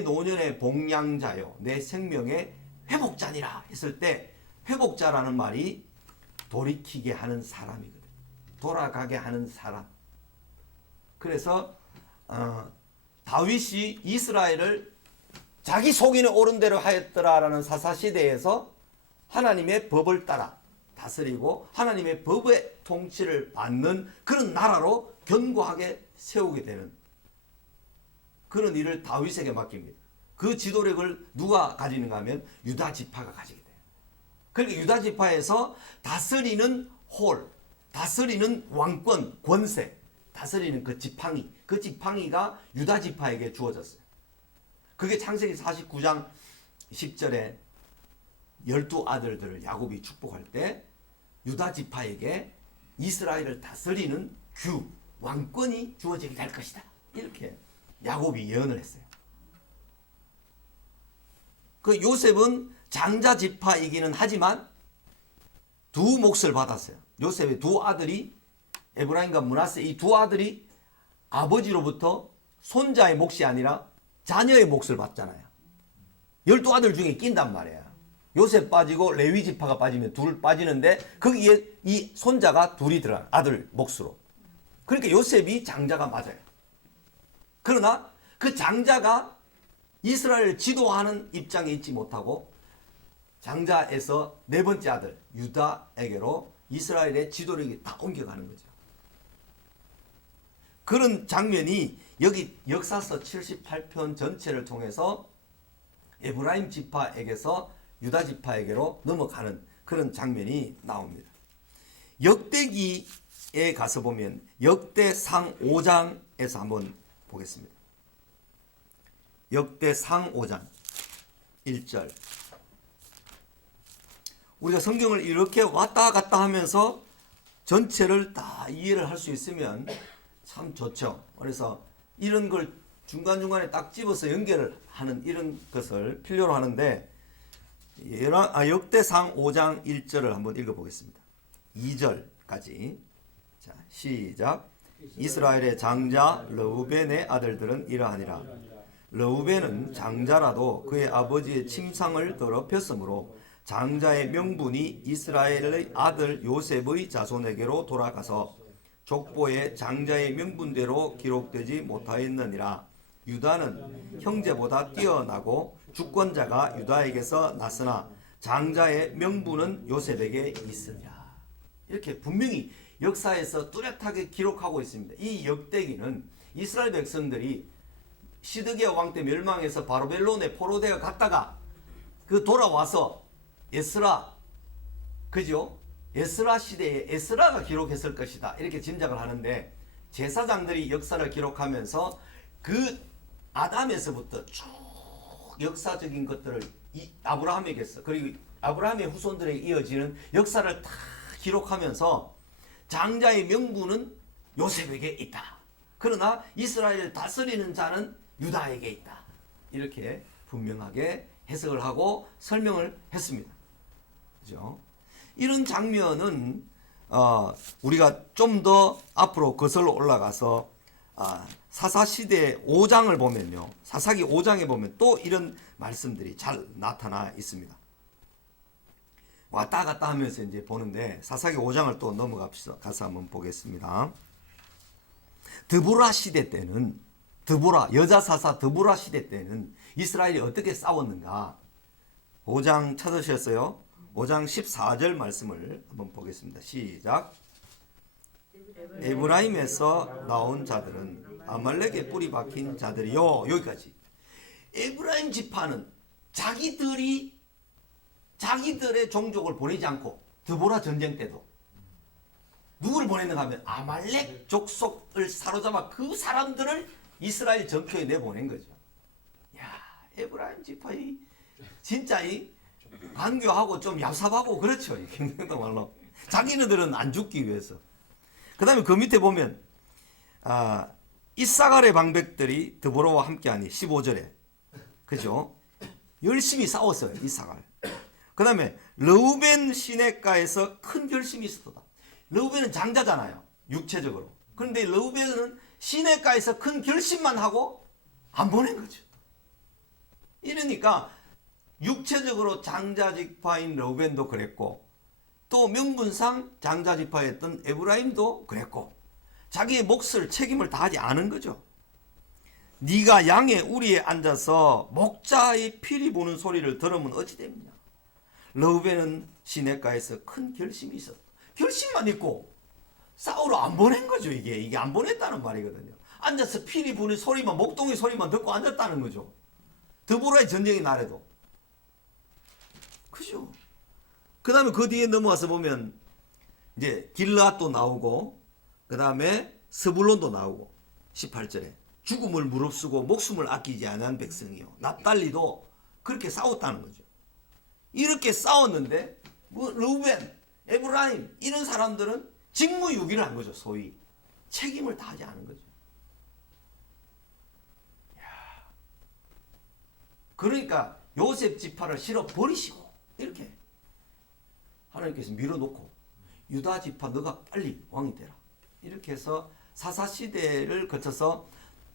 노년의 복량자요 내 생명의 회복자니라 했을 때 회복자라는 말이 돌이키게 하는 사람이거든. 돌아가게 하는 사람. 그래서 다윗이 이스라엘을 자기 속이는 옳은 대로 하였더라라는 사사시대에서 하나님의 법을 따라 다스리고 하나님의 법의 통치를 받는 그런 나라로 견고하게 세우게 되는 그런 일을 다윗에게 맡깁니다. 그 지도력을 누가 가지는가 하면 유다 지파가 가지게 돼요. 그러니까 유다 지파에서 다스리는 홀, 다스리는 왕권, 권세, 다스리는 그 지팡이가 유다 지파에게 주어졌어요. 그게 창세기 49장 10절에 12아들들을 야곱이 축복할 때 유다 지파에게 이스라엘을 다스리는 왕권이 주어지게 될 것이다. 이렇게 야곱이 예언을 했어요. 그 요셉은 장자 지파이기는 하지만 두 몫을 받았어요. 요셉의 두 아들이 에브라임과 므낫세 이 두 아들이 아버지로부터 손자의 몫이 아니라 자녀의 몫을 받잖아요. 12아들 중에 낀단 말이에요. 요셉 빠지고 레위 지파가 빠지면 둘 빠지는데 거기에 이 손자가 둘이 들어가요. 아들 몫으로. 그러니까 요셉이 장자가 맞아요. 그러나 그 장자가 이스라엘을 지도하는 입장에 있지 못하고 장자에서 네 번째 아들 유다에게로 이스라엘의 지도력이 다 옮겨가는 거죠. 그런 장면이 여기 역사서 78편 전체를 통해서 에브라임 지파에게서 유다 지파에게로 넘어가는 그런 장면이 나옵니다. 역대기에 가서 보면 역대상 5장에서 한번 보겠습니다. 역대상 5장 1절. 우리가 성경을 이렇게 왔다 갔다 하면서 전체를 다 이해를 할 수 있으면 참 좋죠. 그래서 이런 걸 중간중간에 딱 집어서 연결을 하는 이런 것을 필요로 하는데 역대상 5장 1절을 한번 읽어보겠습니다. 2절까지. 자, 시작. 이스라엘의 장자 르우벤의 아들들은 이러하니라. 르우벤은 장자라도 그의 아버지의 침상을 더럽혔으므로 장자의 명분이 이스라엘의 아들 요셉의 자손에게로 돌아가서 족보에 장자의 명분대로 기록되지 못하였느니라. 유다는 형제보다 뛰어나고 주권자가 유다에게서 났으나 장자의 명분은 요셉에게 있으니라. 이렇게 분명히 역사에서 뚜렷하게 기록하고 있습니다. 이 역대기는 이스라엘 백성들이 시드기야 왕 때 멸망해서 바벨론에 포로되어 갔다가 그 돌아와서 에스라, 그죠? 에스라 시대에 에스라가 기록했을 것이다. 이렇게 짐작을 하는데 제사장들이 역사를 기록하면서 그 아담에서부터 쭉 역사적인 것들을 아브라함에게서 그리고 아브라함의 후손들에게 이어지는 역사를 다 기록하면서 장자의 명분은 요셉에게 있다. 그러나 이스라엘을 다스리는 자는 유다에게 있다. 이렇게 분명하게 해석을 하고 설명을 했습니다. 그죠? 이런 장면은 우리가 좀 더 앞으로 거슬러 올라가서 사사시대 5장을 보면요. 사사기 5장에 보면 또 이런 말씀들이 잘 나타나 있습니다. 왔다 갔다 하면서 이제 보는데 사사기 5장을 또 넘어갑시다. 가서 한번 보겠습니다. 드보라 시대 때는 여자 사사 드보라 시대 때는 이스라엘이 어떻게 싸웠는가? 5장 찾으셨어요? 5장 14절 말씀을 한번 보겠습니다. 시작. 에브라임에서 나온 자들은 아말렉에 뿌리 박힌 자들이요. 여기까지. 에브라임 지파는 자기들의 종족을 보내지 않고 드보라 전쟁 때도 누구를 보냈는가 하면 아말렉 족속을 사로잡아 그 사람들을 이스라엘 전투에 내보낸 거죠. 야, 에브라임 지파이 진짜 간교하고 좀 얍삽하고 그렇죠. 경상도 말로. 자기네들은 안 죽기 위해서. 그 다음에 그 밑에 보면 이사갈의 방백들이 드보라와 함께하니 15절에 그죠? 열심히 싸웠어요. 이사갈. 그 다음에 르우벤 시내가에서 큰 결심이 있었다. 르우벤은 장자잖아요. 육체적으로. 그런데 르우벤은 시내가에서 큰 결심만 하고 안 보낸 거죠. 이러니까 육체적으로 장자지파인 르우벤도 그랬고 또 명분상 장자지파였던 에브라임도 그랬고 자기의 몫을 책임을 다하지 않은 거죠. 네가 양의 우리에 앉아서 목자의 피리 부는 소리를 들으면 어찌 됩니까? 르우벤은 시내가에서 큰 결심이 있었다. 결심만 있고 싸우러 안 보낸 거죠. 이게 안 보냈다는 말이거든요. 앉아서 피리 부는 소리만 목동의 소리만 듣고 앉았다는 거죠. 드보라의 전쟁의 날에도. 그죠? 그 다음에 그 뒤에 넘어와서 보면 이제 길르앗도 나오고 그 다음에 스불론도 나오고 18절에 죽음을 무릅쓰고 목숨을 아끼지 않은 백성이요. 납달리도 그렇게 싸웠다는 거죠. 이렇게 싸웠는데 르우벤, 에브라임 이런 사람들은 직무유기를 한 거죠. 소위 책임을 다하지 않은 거죠. 그러니까 요셉 지파를 실어 버리시고 이렇게 하나님께서 밀어놓고 유다 지파 너가 빨리 왕이 되라. 이렇게 해서 사사시대를 거쳐서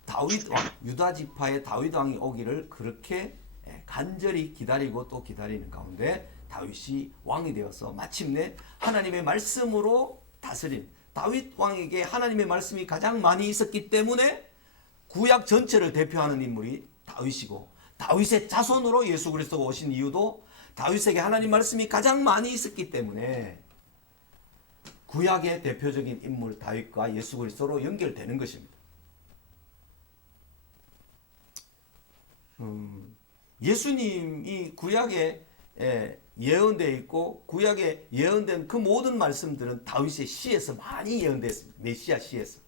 다윗 왕, 유다 지파의 다윗 왕이 오기를 그렇게 간절히 기다리고 또 기다리는 가운데 다윗이 왕이 되어서 마침내 하나님의 말씀으로 다스린 다윗 왕에게 하나님의 말씀이 가장 많이 있었기 때문에 구약 전체를 대표하는 인물이 다윗이고 다윗의 자손으로 예수 그리스도가 오신 이유도 다윗에게 하나님 말씀이 가장 많이 있었기 때문에 구약의 대표적인 인물 다윗과 예수 그리스도로 연결되는 것입니다. 예수님이 구약에 예언되어 있고 구약에 예언된 그 모든 말씀들은 다윗의 시에서 많이 예언되어 있습니다. 메시아 시에서.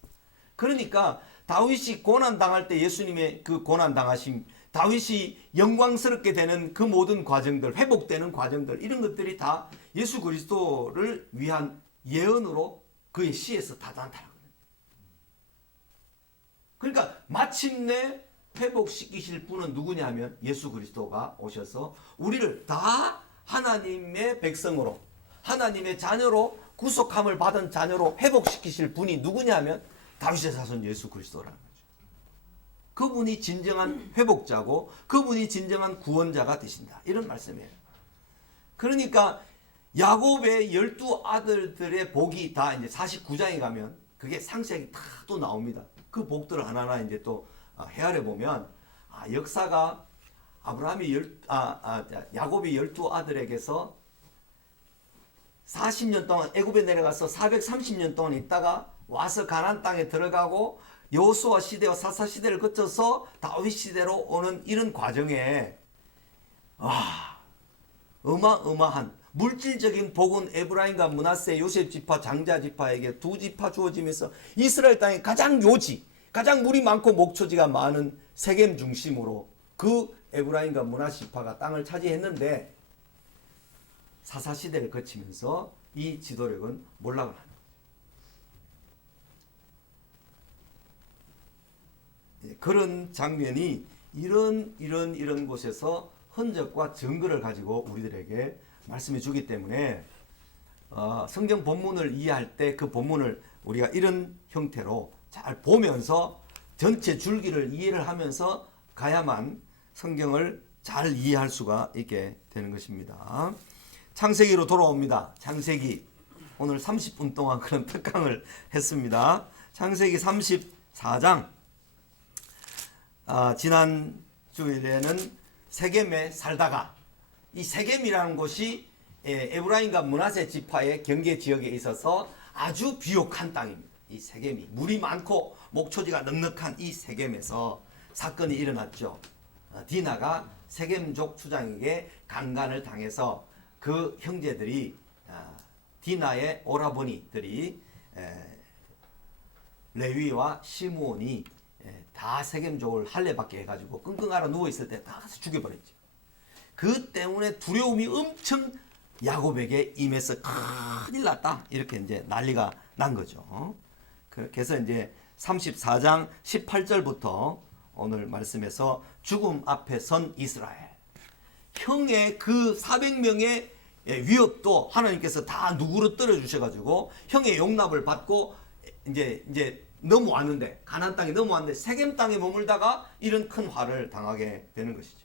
그러니까 다윗이 고난당할 때 예수님의 그 고난당하심, 다윗이 영광스럽게 되는 그 모든 과정들, 회복되는 과정들, 이런 것들이 다 예수 그리스도를 위한 예언으로 그의 시에서 다 나타나거든요. 그러니까 마침내 회복시키실 분은 누구냐면 예수 그리스도가 오셔서 우리를 다 하나님의 백성으로, 하나님의 자녀로, 구속함을 받은 자녀로 회복시키실 분이 누구냐면 다윗의 자손 예수 그리스도라는 거죠. 그분이 진정한 회복자고 그분이 진정한 구원자가 되신다, 이런 말씀이에요. 그러니까 야곱의 12 아들들의 복이 다 이제 49장에 가면 그게 상세하게 다 또 나옵니다. 그 복들을 하나하나 이제 또 헤아려 보면 역사가 아브라함이 야곱이 12 아들에게서 40년 동안 애굽에 내려가서 430년 동안 있다가 와서 가나안 땅에 들어가고 여호수아 시대와 사사 시대를 거쳐서 다윗 시대로 오는 이런 과정에 어마어마한 물질적인 복은 에브라임과 므낫세 요셉 지파 장자 지파에게 2지파 주어지면서 이스라엘 땅의 가장 요지, 가장 물이 많고 목초지가 많은 세겜 중심으로 그 에브라임과 므낫세 지파가 땅을 차지했는데 사사 시대를 거치면서 이 지도력은 몰락을 합니다. 그런 장면이 이런 곳에서 흔적과 증거를 가지고 우리들에게 말씀해 주기 때문에 성경 본문을 이해할 때 그 본문을 우리가 이런 형태로 잘 보면서 전체 줄기를 이해를 하면서 가야만 성경을 잘 이해할 수가 있게 되는 것입니다. 창세기로 돌아옵니다. 창세기 오늘 30분 동안 그런 특강을 했습니다. 창세기 34장 지난 주일에는 세겜에 살다가 이 세겜이라는 곳이 에브라임과 므낫세 지파의 경계 지역에 있어서 아주 비옥한 땅입니다. 이 세겜이 물이 많고 목초지가 넉넉한 이 세겜에서 사건이 일어났죠. 디나가 세겜족 수장에게 강간을 당해서 그 형제들이 디나의 오라버니들이 레위와 시므온이 다 세겜족을 할례받게 해가지고 끙끙 앓아 누워있을 때 다 죽여버렸죠. 그 때문에 두려움이 엄청 야곱에게 임해서 큰일 났다, 이렇게 이제 난리가 난 거죠. 그렇게 해서 이제 34장 18절부터 오늘 말씀에서 죽음 앞에 선 이스라엘, 형의 그 400명의 위협도 하나님께서 다 누구러뜨려 주셔가지고 형의 용납을 받고 이제 넘어왔는데, 가나안 땅에 넘어왔는데 세겜 땅에 머물다가 이런 큰 화를 당하게 되는 것이죠.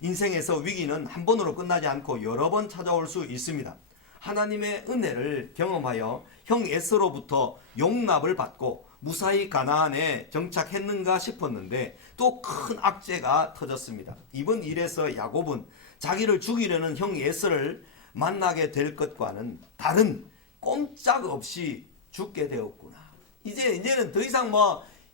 인생에서 위기는 한 번으로 끝나지 않고 여러 번 찾아올 수 있습니다. 하나님의 은혜를 경험하여 형 에서로부터 용납을 받고 무사히 가나안에 정착했는가 싶었는데 또 큰 악재가 터졌습니다. 이번 일에서 야곱은 자기를 죽이려는 형 에서를 만나게 될 것과는 다른 꼼짝없이 죽게 되었구나. 이제는 더 이상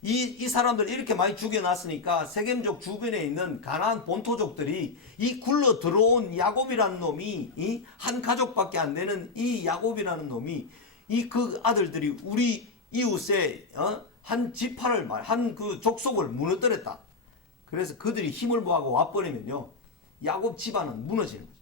이 사람들 이렇게 많이 죽여놨으니까 세겜족 주변에 있는 가나안 본토족들이 이 굴러 들어온 야곱이라는 놈이, 이 한 가족밖에 안 되는 이 야곱이라는 놈이, 이 그 아들들이 우리 이웃의 한 지파를 한 그 족속을 무너뜨렸다. 그래서 그들이 힘을 모아서 와버리면요, 야곱 집안은 무너지는 거죠.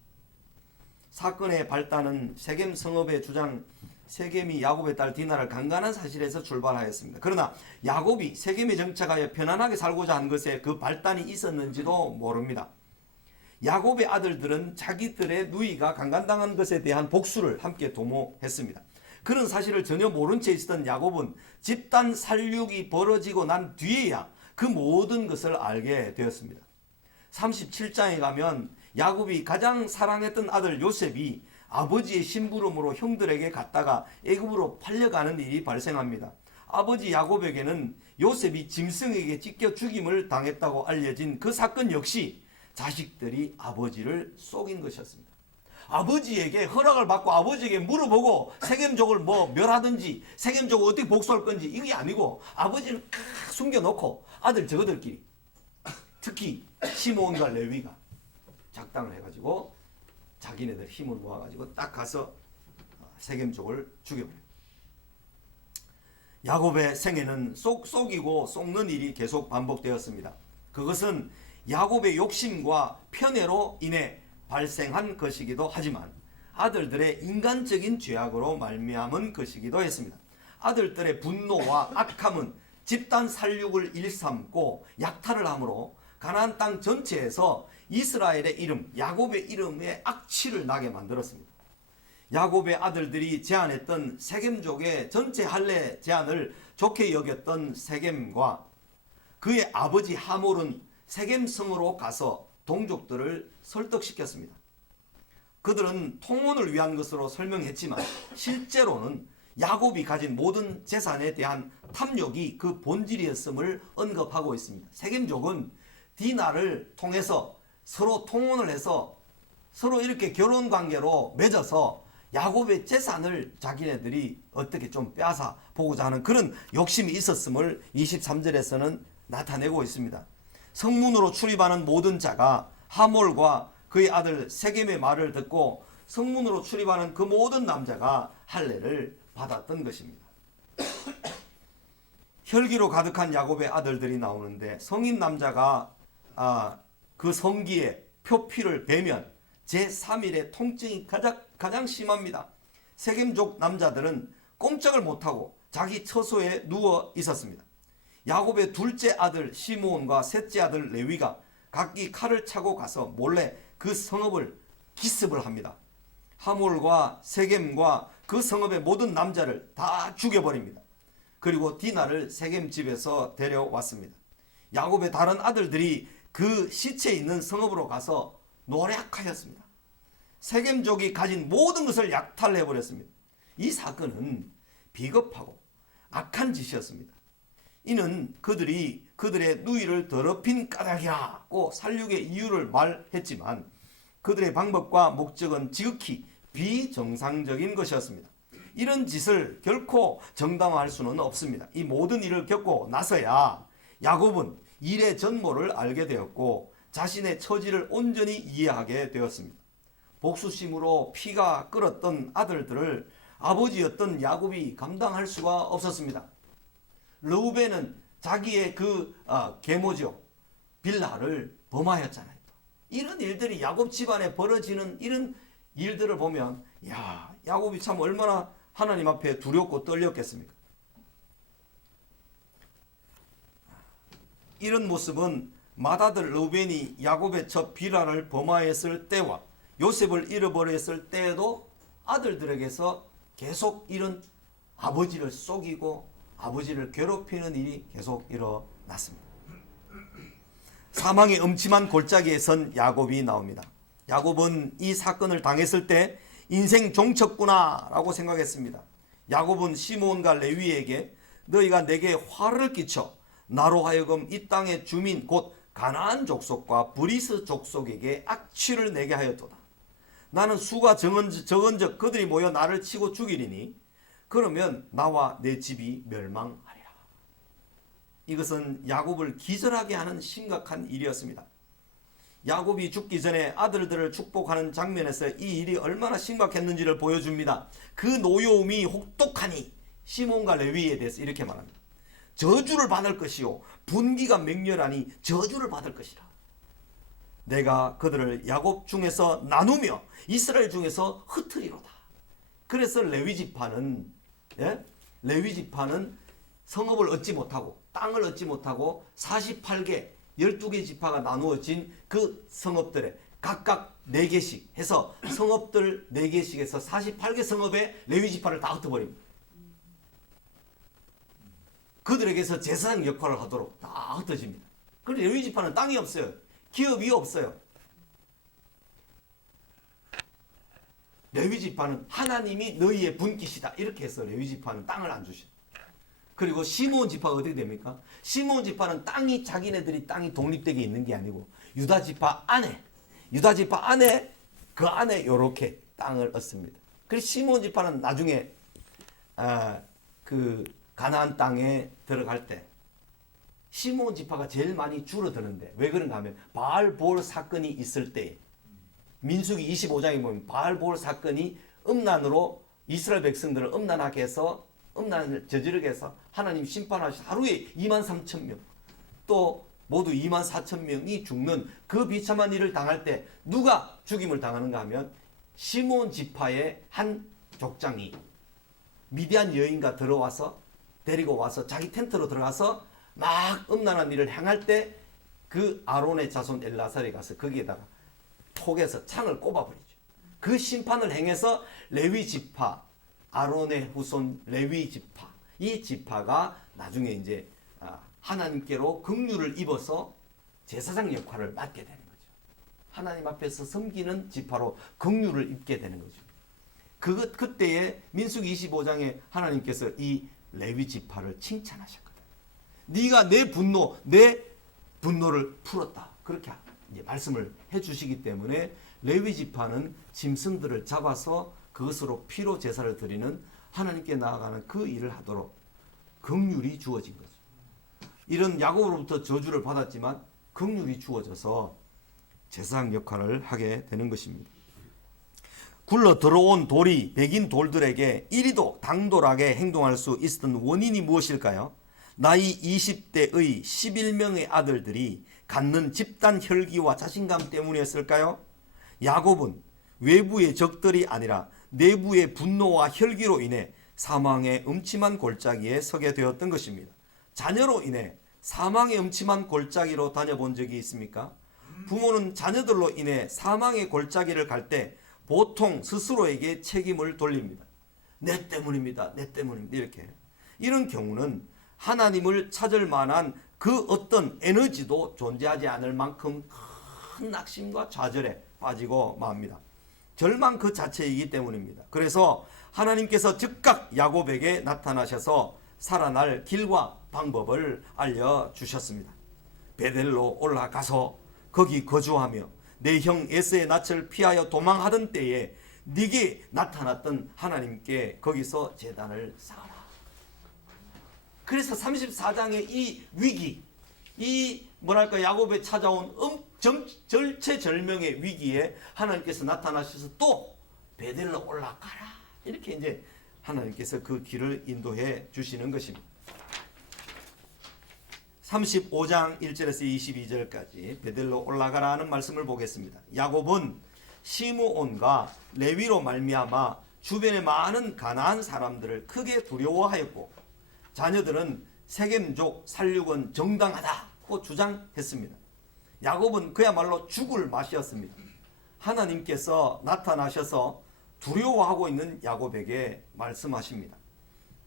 사건의 발단은 세겜 성읍의 주장 세겜이 야곱의 딸 디나를 강간한 사실에서 출발하였습니다. 그러나 야곱이 세겜에 정착하여 편안하게 살고자 한 것에 그 발단이 있었는지도 모릅니다. 야곱의 아들들은 자기들의 누이가 강간당한 것에 대한 복수를 함께 도모했습니다. 그런 사실을 전혀 모른 채 있었던 야곱은 집단 살육이 벌어지고 난 뒤에야 그 모든 것을 알게 되었습니다. 37장에 가면 야곱이 가장 사랑했던 아들 요셉이 아버지의 심부름으로 형들에게 갔다가 애굽으로 팔려가는 일이 발생합니다. 아버지 야곱에게는 요셉이 짐승에게 찢겨 죽임을 당했다고 알려진 그 사건 역시 자식들이 아버지를 속인 것이었습니다. 아버지에게 허락을 받고 아버지에게 물어보고 세겜족을 뭐 멸하든지 세겜족을 어떻게 복수할 건지 이게 아니고 아버지를 숨겨놓고 아들 저거들끼리 특히 시므온과 레위가 작당을 해가지고 자기네들 힘을 모아가지고 딱 가서 세겜족을 죽여버려요. 야곱의 생애는 속이고 속는 일이 계속 반복되었습니다. 그것은 야곱의 욕심과 편애로 인해 발생한 것이기도 하지만 아들들의 인간적인 죄악으로 말미암은 것이기도 했습니다. 아들들의 분노와 악함은 집단 살육을 일삼고 약탈을 함으로 가나안 땅 전체에서 이스라엘의 이름, 야곱의 이름에 악취를 나게 만들었습니다. 야곱의 아들들이 제안했던 세겜족의 전체 할례 제안을 좋게 여겼던 세겜과 그의 아버지 하몰은 세겜성으로 가서 동족들을 설득시켰습니다. 그들은 통혼을 위한 것으로 설명했지만 실제로는 야곱이 가진 모든 재산에 대한 탐욕이 그 본질이었음을 언급하고 있습니다. 세겜족은 디나를 통해서 서로 통혼을 해서 서로 이렇게 결혼 관계로 맺어서 야곱의 재산을 자기네들이 어떻게 좀 빼앗아 보고자 하는 그런 욕심이 있었음을 23절에서는 나타내고 있습니다. 성문으로 출입하는 모든 자가 하몰과 그의 아들 세겜의 말을 듣고 성문으로 출입하는 그 모든 남자가 할례를 받았던 것입니다. 혈기로 가득한 야곱의 아들들이 나오는데 성인 남자가 그 성기에 표피를 베면 제3일의 통증이 가장 심합니다. 세겜족 남자들은 꼼짝을 못하고 자기 처소에 누워 있었습니다. 야곱의 둘째 아들 시므온과 셋째 아들 레위가 각기 칼을 차고 가서 몰래 그 성읍을 기습을 합니다. 하몰과 세겜과 그 성읍의 모든 남자를 다 죽여버립니다. 그리고 디나를 세겜 집에서 데려왔습니다. 야곱의 다른 아들들이 그 시체 있는 성읍으로 가서 노력하였습니다. 세겜족이 가진 모든 것을 약탈해버렸습니다. 이 사건은 비겁하고 악한 짓이었습니다. 이는 그들이 그들의 누이를 더럽힌 까닭이라고 살육의 이유를 말했지만 그들의 방법과 목적은 지극히 비정상적인 것이었습니다. 이런 짓을 결코 정당화할 수는 없습니다. 이 모든 일을 겪고 나서야 야곱은 일의 전모를 알게 되었고 자신의 처지를 온전히 이해하게 되었습니다. 복수심으로 피가 끓었던 아들들을 아버지였던 야곱이 감당할 수가 없었습니다. 르우벤은 자기의 그 계모죠, 빌라를 범하였잖아요. 이런 일들이 야곱 집안에 벌어지는 이런 일들을 보면 야곱이 참 얼마나 하나님 앞에 두렵고 떨렸겠습니까? 이런 모습은 맏아들 르우벤이 야곱의 첫 빌라를 범하였을 때와 요셉을 잃어버렸을 때에도 아들들에게서 계속 이런 아버지를 속이고 아버지를 괴롭히는 일이 계속 일어났습니다. 사망의 음침한 골짜기에 선 야곱이 나옵니다. 야곱은 이 사건을 당했을 때 인생 종쳤구나 라고 생각했습니다. 야곱은 시므온과 레위에게 너희가 내게 화를 끼쳐 나로 하여금 이 땅의 주민 곧 가나안 족속과 브리스 족속에게 악취를 내게 하였도다. 나는 수가 적은즉 그들이 모여 나를 치고 죽이리니 그러면 나와 내 집이 멸망하리라. 이것은 야곱을 기절하게 하는 심각한 일이었습니다. 야곱이 죽기 전에 아들들을 축복하는 장면에서 이 일이 얼마나 심각했는지를 보여줍니다. 그 노여움이 혹독하니 시몬과 레위에 대해서 이렇게 말합니다. 저주를 받을 것이요 분기가 맹렬하니 저주를 받을 것이라. 내가 그들을 야곱 중에서 나누며 이스라엘 중에서 흩으리로다. 그래서 레위 지파는 성읍을 얻지 못하고 땅을 얻지 못하고 48개 12개 지파가 나누어진 그 성읍들에 각각 4개씩 해서 성읍들 4개씩 해서 48개 성읍에 레위 지파를 다 흩어버립니다. 그들에게서 제사장 역할을 하도록 다 흩어집니다. 그런데 레위 지파는 땅이 없어요. 기업이 없어요. 레위 지파는 하나님이 너희의 분깃이다 이렇게 해서 레위 지파는 땅을 안 주셔요. 그리고 시므온 지파가 어떻게 됩니까? 시므온 지파는 자기네들이 땅이 독립되게 있는 게 아니고 유다 지파 안에 그 안에 요렇게 땅을 얻습니다. 그래서 시므온 지파는 나중에 그 가나안 땅에 들어갈 때 시므온 지파가 제일 많이 줄어드는데 왜 그런가 하면 바알볼 사건이 있을 때 민수기 25장에 보면 바알볼 사건이 음란으로 이스라엘 백성들을 음란하게 해서 음란을 저지르게 해서 하나님 심판하셔서 하루에 23,000명 또 모두 24,000명이 죽는 그 비참한 일을 당할 때 누가 죽임을 당하는가 하면 시므온 지파의 한 족장이 미디안 여인과 들어와서 데리고 와서 자기 텐트로 들어가서 막 음란한 일을 행할 때 그 아론의 자손 엘라살이 가서 거기에다가 톡에서 창을 꼽아버리죠. 그 심판을 행해서 레위 지파, 아론의 후손 레위 지파, 이 지파가 나중에 이제 하나님께로 긍휼을 입어서 제사장 역할을 맡게 되는 거죠. 하나님 앞에서 섬기는 지파로 긍휼을 입게 되는 거죠. 그때에 민수기 25장에 하나님께서 이 레위 지파를 칭찬하셨거든요. 네가 내 분노를 풀었다. 그렇게 이제 말씀을 해주시기 때문에 레위 지파는 짐승들을 잡아서 그것으로 피로 제사를 드리는 하나님께 나아가는 그 일을 하도록 긍휼이 주어진 거죠. 이런 야곱으로부터 저주를 받았지만 긍휼이 주어져서 제사장 역할을 하게 되는 것입니다. 굴러 들어온 돌이 백인 돌들에게 이리도 당돌하게 행동할 수 있었던 원인이 무엇일까요? 나이 20대의 11명의 아들들이 갖는 집단 혈기와 자신감 때문이었을까요? 야곱은 외부의 적들이 아니라 내부의 분노와 혈기로 인해 사망의 음침한 골짜기에 서게 되었던 것입니다. 자녀로 인해 사망의 음침한 골짜기로 다녀본 적이 있습니까? 부모는 자녀들로 인해 사망의 골짜기를 갈 때 보통 스스로에게 책임을 돌립니다. 내 때문입니다. 내 때문입니다. 이렇게. 이런 경우는 하나님을 찾을 만한 그 어떤 에너지도 존재하지 않을 만큼 큰 낙심과 좌절에 빠지고 맙니다. 절망 그 자체이기 때문입니다. 그래서 하나님께서 즉각 야곱에게 나타나셔서 살아날 길과 방법을 알려주셨습니다. 베델로 올라가서 거기 거주하며 내 형 에서의 낯을 피하여 도망하던 때에 네게 나타났던 하나님께 거기서 제단을 쌓아라. 그래서 34장의 이 위기, 이 야곱에 찾아온 절체절명의 위기에 하나님께서 나타나셔서 또 베델로 올라가라. 이렇게 이제 하나님께서 그 길을 인도해 주시는 것입니다. 35장 1절에서 22절까지 베델로 올라가라는 말씀을 보겠습니다. 야곱은 시므온과 레위로 말미암아 주변의 많은 가나안 사람들을 크게 두려워하였고 자녀들은 세겜족 살육은 정당하다고 주장했습니다. 야곱은 그야말로 죽을 맛이었습니다. 하나님께서 나타나셔서 두려워하고 있는 야곱에게 말씀하십니다.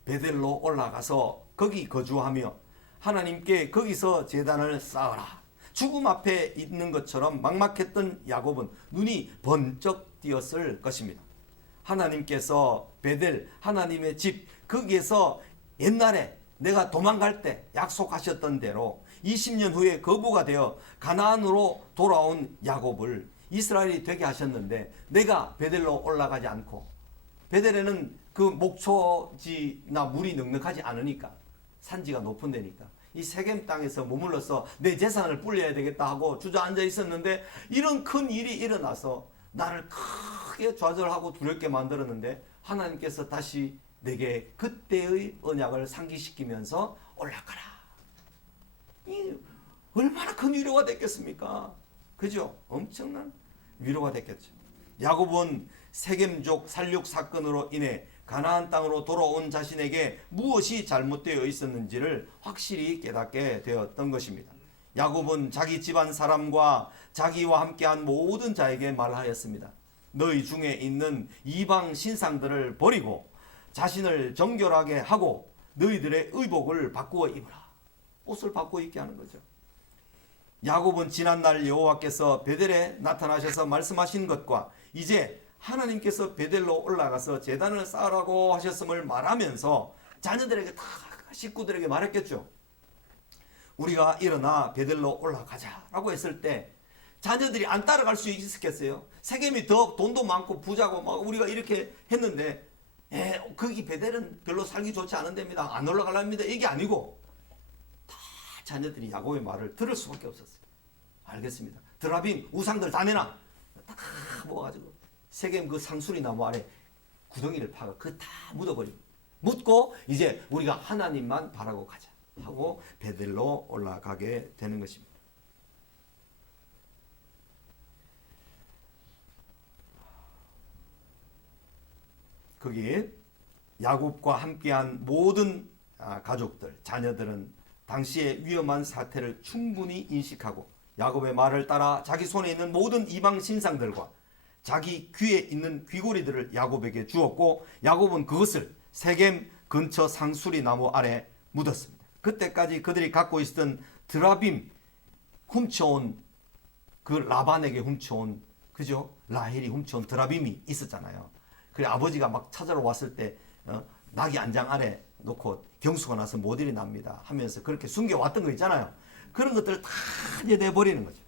베델로 올라가서 거기 거주하며 하나님께 거기서 제단을 쌓아라. 죽음 앞에 있는 것처럼 막막했던 야곱은 눈이 번쩍 띄었을 것입니다. 하나님께서 베델, 하나님의 집, 거기에서 옛날에 내가 도망갈 때 약속하셨던 대로 20년 후에 거부가 되어 가나안으로 돌아온 야곱을 이스라엘이 되게 하셨는데 내가 베델로 올라가지 않고, 베델에는 그 목초지나 물이 넉넉하지 않으니까, 산지가 높은 데니까 이 세겜 땅에서 머물러서 내 재산을 불려야 되겠다 하고 주저앉아 있었는데 이런 큰 일이 일어나서 나를 크게 좌절하고 두렵게 만들었는데 하나님께서 다시 내게 그때의 언약을 상기시키면서 올라가라. 이 얼마나 큰 위로가 됐겠습니까? 그죠? 엄청난 위로가 됐겠죠. 야곱은 세겜족 살육 사건으로 인해 가나안 땅으로 돌아온 자신에게 무엇이 잘못되어 있었는지를 확실히 깨닫게 되었던 것입니다. 야곱은 자기 집안 사람과 자기와 함께한 모든 자에게 말하였습니다. 너희 중에 있는 이방 신상들을 버리고 자신을 정결하게 하고 너희들의 의복을 바꾸어 입으라. 옷을 바꾸어 입게 하는 거죠. 야곱은 지난날 여호와께서 베델에 나타나셔서 말씀하신 것과 이제 하나님께서 베델로 올라가서 제단을 쌓으라고 하셨음을 말하면서 자녀들에게 다 식구들에게 말했겠죠. 우리가 일어나 베들로 올라가자라고 했을 때 자녀들이 안 따라갈 수 있었겠어요? 세겜이 더 돈도 많고 부자고 막 우리가 이렇게 했는데 거기 베델은 별로 살기 좋지 않은 데입니다. 안 올라가랍니다. 이게 아니고 다 자녀들이 야곱의 말을 들을 수밖에 없었어요. 알겠습니다. 드라빔 우상들 다 내놔. 다 모아가지고 세겜 그 상수리 나무 아래 구덩이를 파가 그 다 묻어버리고 묻고 이제 우리가 하나님만 바라고 가자 하고 베델로 올라가게 되는 것입니다. 거기 야곱과 함께한 모든 가족들, 자녀들은 당시의 위험한 사태를 충분히 인식하고 야곱의 말을 따라 자기 손에 있는 모든 이방 신상들과 자기 귀에 있는 귀고리들을 야곱에게 주었고 야곱은 그것을 세겜 근처 상수리 나무 아래 묻었습니다. 그때까지 그들이 갖고 있었던 드라빔 훔쳐온 그 라반에게 훔쳐온 그죠? 라헬이 훔쳐온 드라빔이 있었잖아요. 그래 아버지가 막 찾아러 왔을 때 낙이 안장 아래 놓고 경수가 나서 모델이 납니다 하면서 그렇게 숨겨왔던 거 있잖아요. 그런 것들을 다 이제 내버리는 거죠.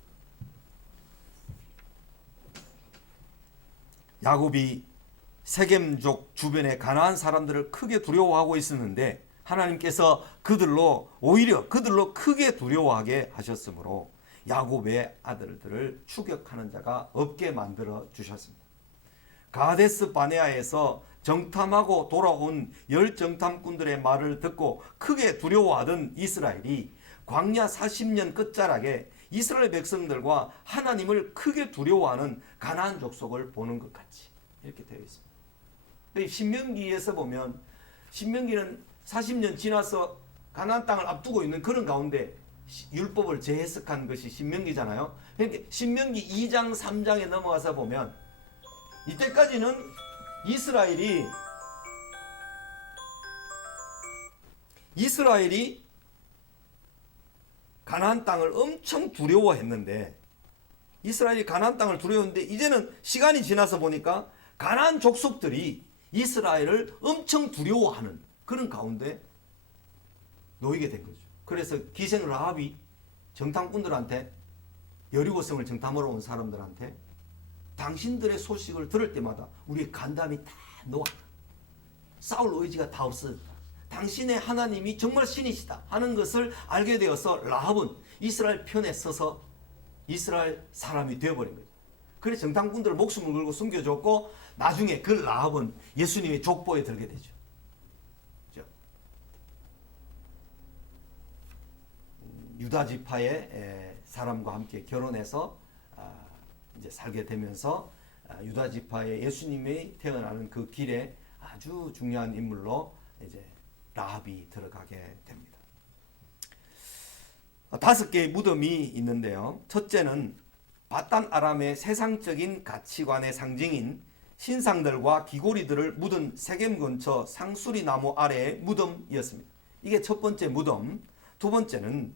야곱이 세겜족 주변의 가나안 사람들을 크게 두려워하고 있었는데 하나님께서 오히려 그들로 크게 두려워하게 하셨으므로 야곱의 아들들을 추격하는 자가 없게 만들어 주셨습니다. 가데스 바네아에서 정탐하고 돌아온 10정탐꾼들의 말을 듣고 크게 두려워하던 이스라엘이 광야 40년 끝자락에 이스라엘 백성들과 하나님을 크게 두려워하는 가나안 족속을 보는 것 같이 이렇게 되어 있습니다. 신명기에서 보면 신명기는 40년 지나서 가나안 땅을 앞두고 있는 그런 가운데 율법을 재해석한 것이 신명기잖아요. 그러니까 신명기 2장 3장에 넘어가서 보면 이때까지는 이스라엘이 가나안 땅을 엄청 두려워했는데 이스라엘이 가나안 땅을 두려워했는데 이제는 시간이 지나서 보니까 가나안 족속들이 이스라엘을 엄청 두려워하는 그런 가운데 놓이게 된 거죠. 그래서 기생 라합이 정탐꾼들한테 여리고성을 정탐하러 온 사람들한테 당신들의 소식을 들을 때마다 우리의 간담이 다 녹아. 싸울 의지가 다 없어졌다. 당신의 하나님이 정말 신이시다 하는 것을 알게 되어서 라합은 이스라엘 편에 서서 이스라엘 사람이 되어버린 거죠. 그래서 정탐꾼들을 목숨을 걸고 숨겨줬고 나중에 그 라합은 예수님의 족보에 들게 되죠. 유다 지파의 사람과 함께 결혼해서 이제 살게 되면서 유다 지파의 예수님이 태어나는 그 길에 아주 중요한 인물로 이제 라합이 들어가게 됩니다. 5개의 무덤이 있는데요. 첫째는 바단 아람의 세상적인 가치관의 상징인 신상들과 귀고리들을 묻은 세겜 근처 상수리 나무 아래의 무덤이었습니다. 이게 첫 번째 무덤. 두 번째는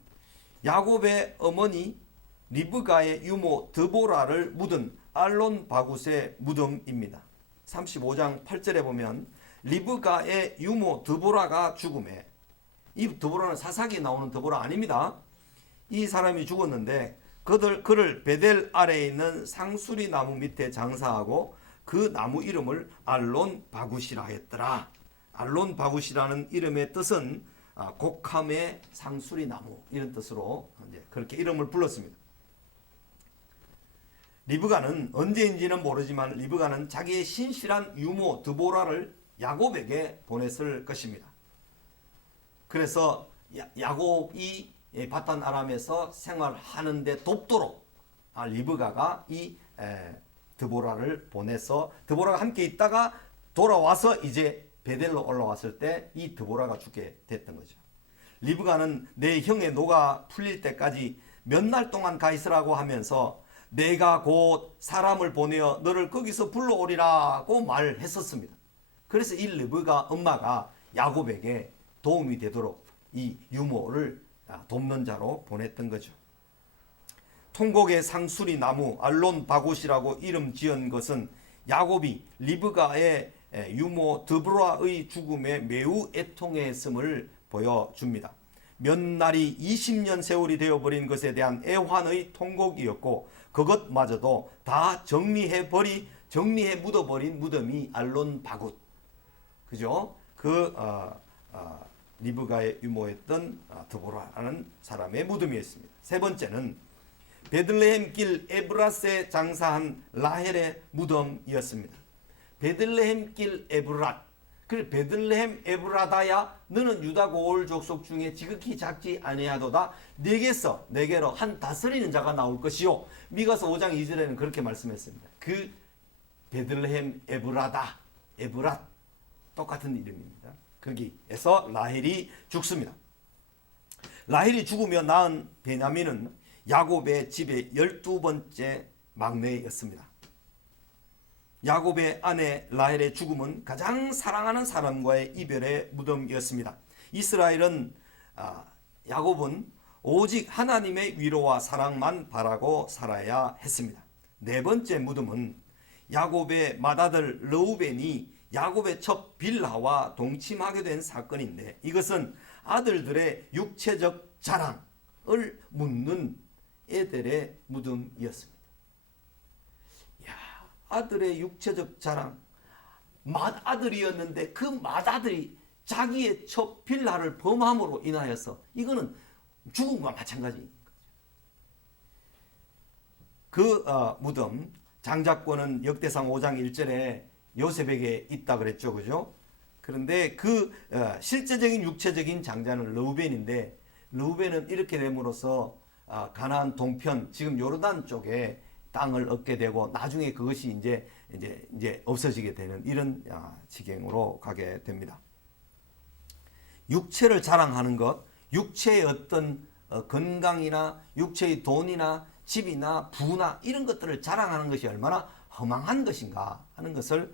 야곱의 어머니 리브가의 유모 드보라를 묻은 알론 바굿의 무덤입니다. 35장 8절에 보면 리브가의 유모 드보라가 죽음에, 이 드보라는 사사기에 나오는 드보라 아닙니다. 이 사람이 죽었는데 그를 베델 아래에 있는 상수리 나무 밑에 장사하고 그 나무 이름을 알론 바굿이라 했더라. 알론 바굿이라는 이름의 뜻은 곡함의 상수리 나무 이런 뜻으로 이제 그렇게 이름을 불렀습니다. 리브가는 언제인지는 모르지만 리브가는 자기의 신실한 유모 드보라를 야곱에게 보냈을 것입니다. 그래서 야곱이 바단 아람에서 생활하는데 돕도록 리브가가 이 드보라를 보내서 드보라가 함께 있다가 돌아와서 이제 베델로 올라왔을 때 이 드보라가 죽게 됐던 거죠. 리브가는 내 형의 노가 풀릴 때까지 몇 날 동안 가 있으라고 하면서 내가 곧 사람을 보내어 너를 거기서 불러오리라고 말했었습니다. 그래서 이 리브가 엄마가 야곱에게 도움이 되도록 이 유모를 돕는 자로 보냈던 거죠. 통곡의 상수리 나무 알론 바굿이라고 이름 지은 것은 야곱이 리브가의 유모 드보라의 죽음에 매우 애통했음을 보여줍니다. 몇 날이 20년 세월이 되어버린 것에 대한 애환의 통곡이었고 그것마저도 다 정리해 묻어버린 무덤이 알론 바굿. 그죠? 리브가의 유모했던 드보라라는 사람의 무덤이었습니다. 세 번째는 베들레헴 길 에브라스에 장사한 라헬의 무덤이었습니다. 베들레헴 길 에브랏. 그래 베들레헴 에브라다야 너는 유다 고을 족속 중에 지극히 작지 아니하도다 내게로 한 다스리는 자가 나올 것이요. 미가서 5장 2절에는 그렇게 말씀했습니다. 그 베들레헴 에브라다 에브랏 똑같은 이름입니다. 거기에서 라헬이 죽습니다. 라헬이 죽으며 낳은 베냐민은 야곱의 집의 12번째 막내였습니다. 야곱의 아내 라헬의 죽음은 가장 사랑하는 사람과의 이별의 무덤이었습니다. 야곱은 오직 하나님의 위로와 사랑만 바라고 살아야 했습니다. 네 번째 무덤은 야곱의 맏아들 르우벤이 야곱의 첩 빌하와 동침하게 된 사건인데 이것은 아들들의 육체적 자랑을 묻는 에델의 무덤이었습니다. 아들의 육체적 자랑, 맏아들이었는데 그 맏아들이 자기의 첩 빌하를 범함으로 인하여서 이거는 죽음과 마찬가지인 거죠. 무덤 장자권은 역대상 5장 1절에 요셉에게 있다 그랬죠, 그죠? 그런데 실제적인 육체적인 장자는 르우벤인데 르우벤은 이렇게 됨으로써 가나안 동편 지금 요르단 쪽에 땅을 얻게 되고 나중에 그것이 이제 없어지게 되는 이런 지경으로 가게 됩니다. 육체를 자랑하는 것, 육체의 어떤 건강이나 육체의 돈이나 집이나 부나 이런 것들을 자랑하는 것이 얼마나 허망한 것인가 하는 것을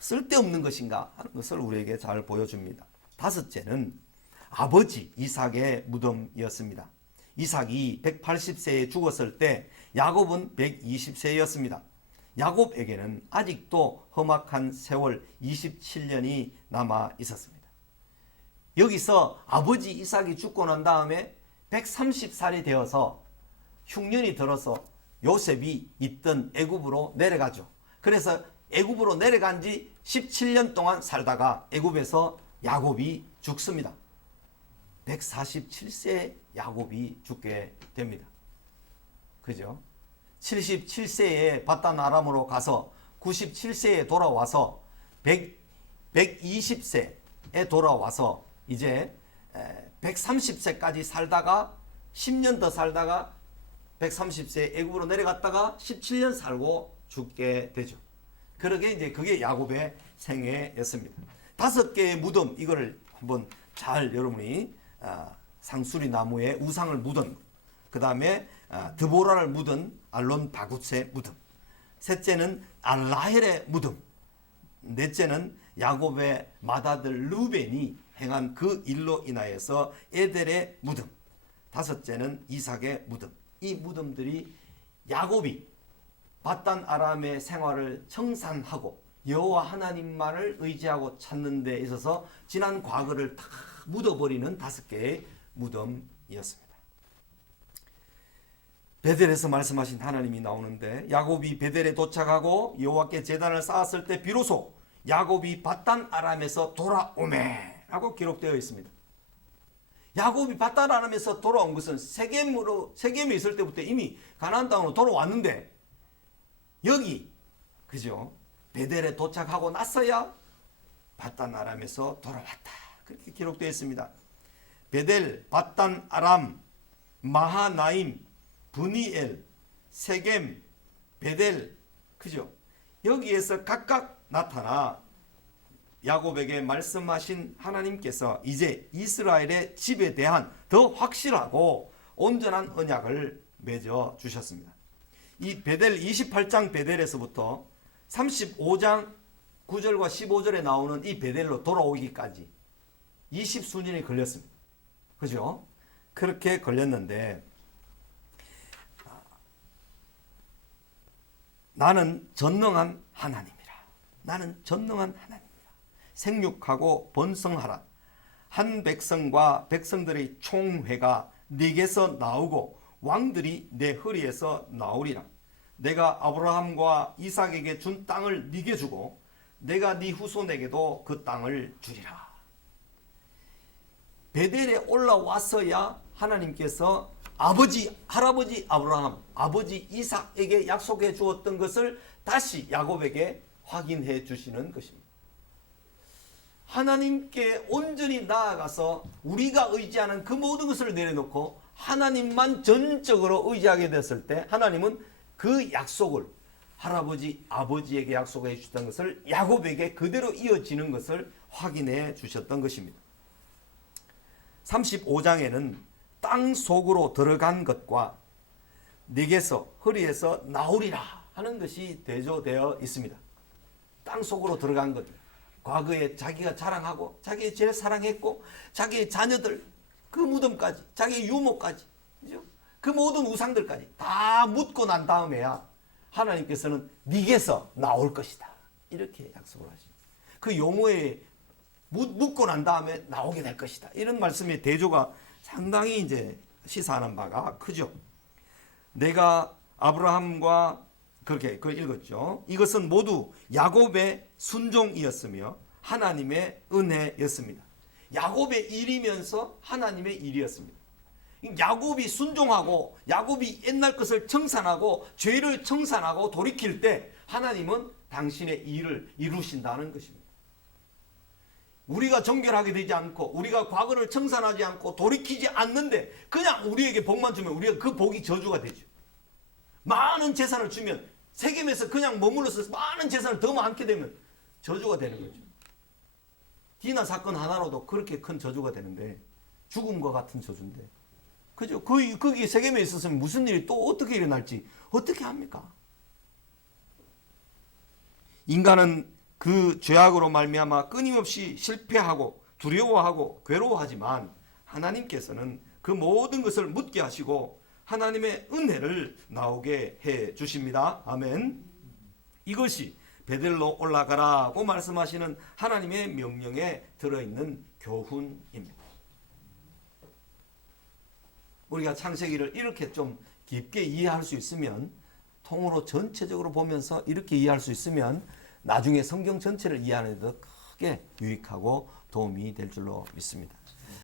쓸데없는 것인가 하는 것을 우리에게 잘 보여줍니다. 다섯째는 아버지 이삭의 무덤이었습니다. 이삭이 180세에 죽었을 때 야곱은 120세였습니다. 야곱에게는 아직도 험악한 세월 27년이 남아 있었습니다. 여기서 아버지 이삭이 죽고 난 다음에 130살이 되어서 흉년이 들어서 요셉이 있던 애굽으로 내려가죠. 그래서 애굽으로 내려간 지 17년 동안 살다가 애굽에서 야곱이 죽습니다. 147세 야곱이 죽게 됩니다. 그죠? 77세에 바단 아람으로 가서 97세에 돌아와서 120세에 돌아와서 이제 130세까지 살다가 10년 더 살다가 130세 애굽으로 내려갔다가 17년 살고 죽게 되죠. 그러게 이제 그게 야곱의 생애였습니다. 5개의 무덤 이거를 한번 잘 여러분이 상수리 나무에 우상을 묻은 그 다음에 드보라를 묻은 알론 바굿의 무덤, 셋째는 라헬의 무덤, 넷째는 야곱의 맏아들 르벤이 행한 그 일로 인하여서 에델의 무덤, 다섯째는 이삭의 무덤. 이 무덤들이 야곱이 바단 아람의 생활을 청산하고 여호와 하나님만을 의지하고 찾는 데 있어서 지난 과거를 다 묻어버리는 5개의 무덤이었습니다. 베델에서 말씀하신 하나님이 나오는데 야곱이 베델에 도착하고 여호와께 제단을 쌓았을 때 비로소 야곱이 바단 아람에서 돌아오매 라고 기록되어 있습니다. 야곱이 바단 아람에서 돌아온 것은 세겜에 있을 때부터 이미 가나안 땅으로 돌아왔는데 여기 그죠? 베델에 도착하고 나서야 바단 아람에서 돌아왔다. 그렇게 기록되어 있습니다. 베델, 바단 아람, 마하나임, 브니엘, 세겜, 베델, 그죠? 여기에서 각각 나타나 야곱에게 말씀하신 하나님께서 이제 이스라엘의 집에 대한 더 확실하고 온전한 언약을 맺어 주셨습니다. 이 베델 28장 베델에서부터 35장 9절과 15절에 나오는 이 베델로 돌아오기까지 20수년이 걸렸습니다. 그죠? 그렇게 걸렸는데 나는 전능한 하나님이라. 나는 전능한 하나님이라. 생육하고 번성하라. 한 백성과 백성들의 총회가 네게서 나오고 왕들이 내 허리에서 나오리라. 내가 아브라함과 이삭에게 준 땅을 네게 주고 내가 네 후손에게도 그 땅을 주리라. 베델에 올라와서야 하나님께서 할아버지 아브라함, 아버지 이삭에게 약속해 주었던 것을 다시 야곱에게 확인해 주시는 것입니다. 하나님께 온전히 나아가서 우리가 의지하는 그 모든 것을 내려놓고 하나님만 전적으로 의지하게 됐을 때 하나님은 그 약속을 할아버지 아버지에게 약속해 주셨던 것을 야곱에게 그대로 이어지는 것을 확인해 주셨던 것입니다. 35장에는 땅 속으로 들어간 것과 네게서 허리에서 나오리라 하는 것이 대조되어 있습니다. 땅 속으로 들어간 것, 과거에 자기가 자랑하고 자기 제일 사랑했고 자기의 자녀들 그 무덤까지 자기의 유모까지 그죠? 그 모든 우상들까지 다 묻고 난 다음에야 하나님께서는 네게서 나올 것이다 이렇게 약속을 하십니다. 그 용어에 묻고 난 다음에 나오게 될 것이다 이런 말씀의 대조가 상당히 이제 시사하는 바가 크죠. 내가 아브라함과 그렇게 그걸 읽었죠. 이것은 모두 야곱의 순종이었으며 하나님의 은혜였습니다. 야곱의 일이면서 하나님의 일이었습니다. 야곱이 순종하고 야곱이 옛날 것을 청산하고 죄를 청산하고 돌이킬 때 하나님은 당신의 일을 이루신다는 것입니다. 우리가 정결하게 되지 않고 우리가 과거를 청산하지 않고 돌이키지 않는데 그냥 우리에게 복만 주면 우리가 그 복이 저주가 되죠. 많은 재산을 주면 세겜에서 그냥 머물러서 많은 재산을 더 많게 되면 저주가 되는 거죠. 디나 사건 하나로도 그렇게 큰 저주가 되는데 죽음과 같은 저주인데 그죠? 거기 세겜에 있었으면 무슨 일이 또 어떻게 일어날지 어떻게 합니까? 인간은 그 죄악으로 말미암아 끊임없이 실패하고 두려워하고 괴로워하지만 하나님께서는 그 모든 것을 묻게 하시고 하나님의 은혜를 나오게 해 주십니다. 아멘. 이것이 베델로 올라가라고 말씀하시는 하나님의 명령에 들어있는 교훈입니다. 우리가 창세기를 이렇게 좀 깊게 이해할 수 있으면 통으로 전체적으로 보면서 이렇게 이해할 수 있으면 나중에 성경 전체를 이해하는 데 더 크게 유익하고 도움이 될 줄로 믿습니다.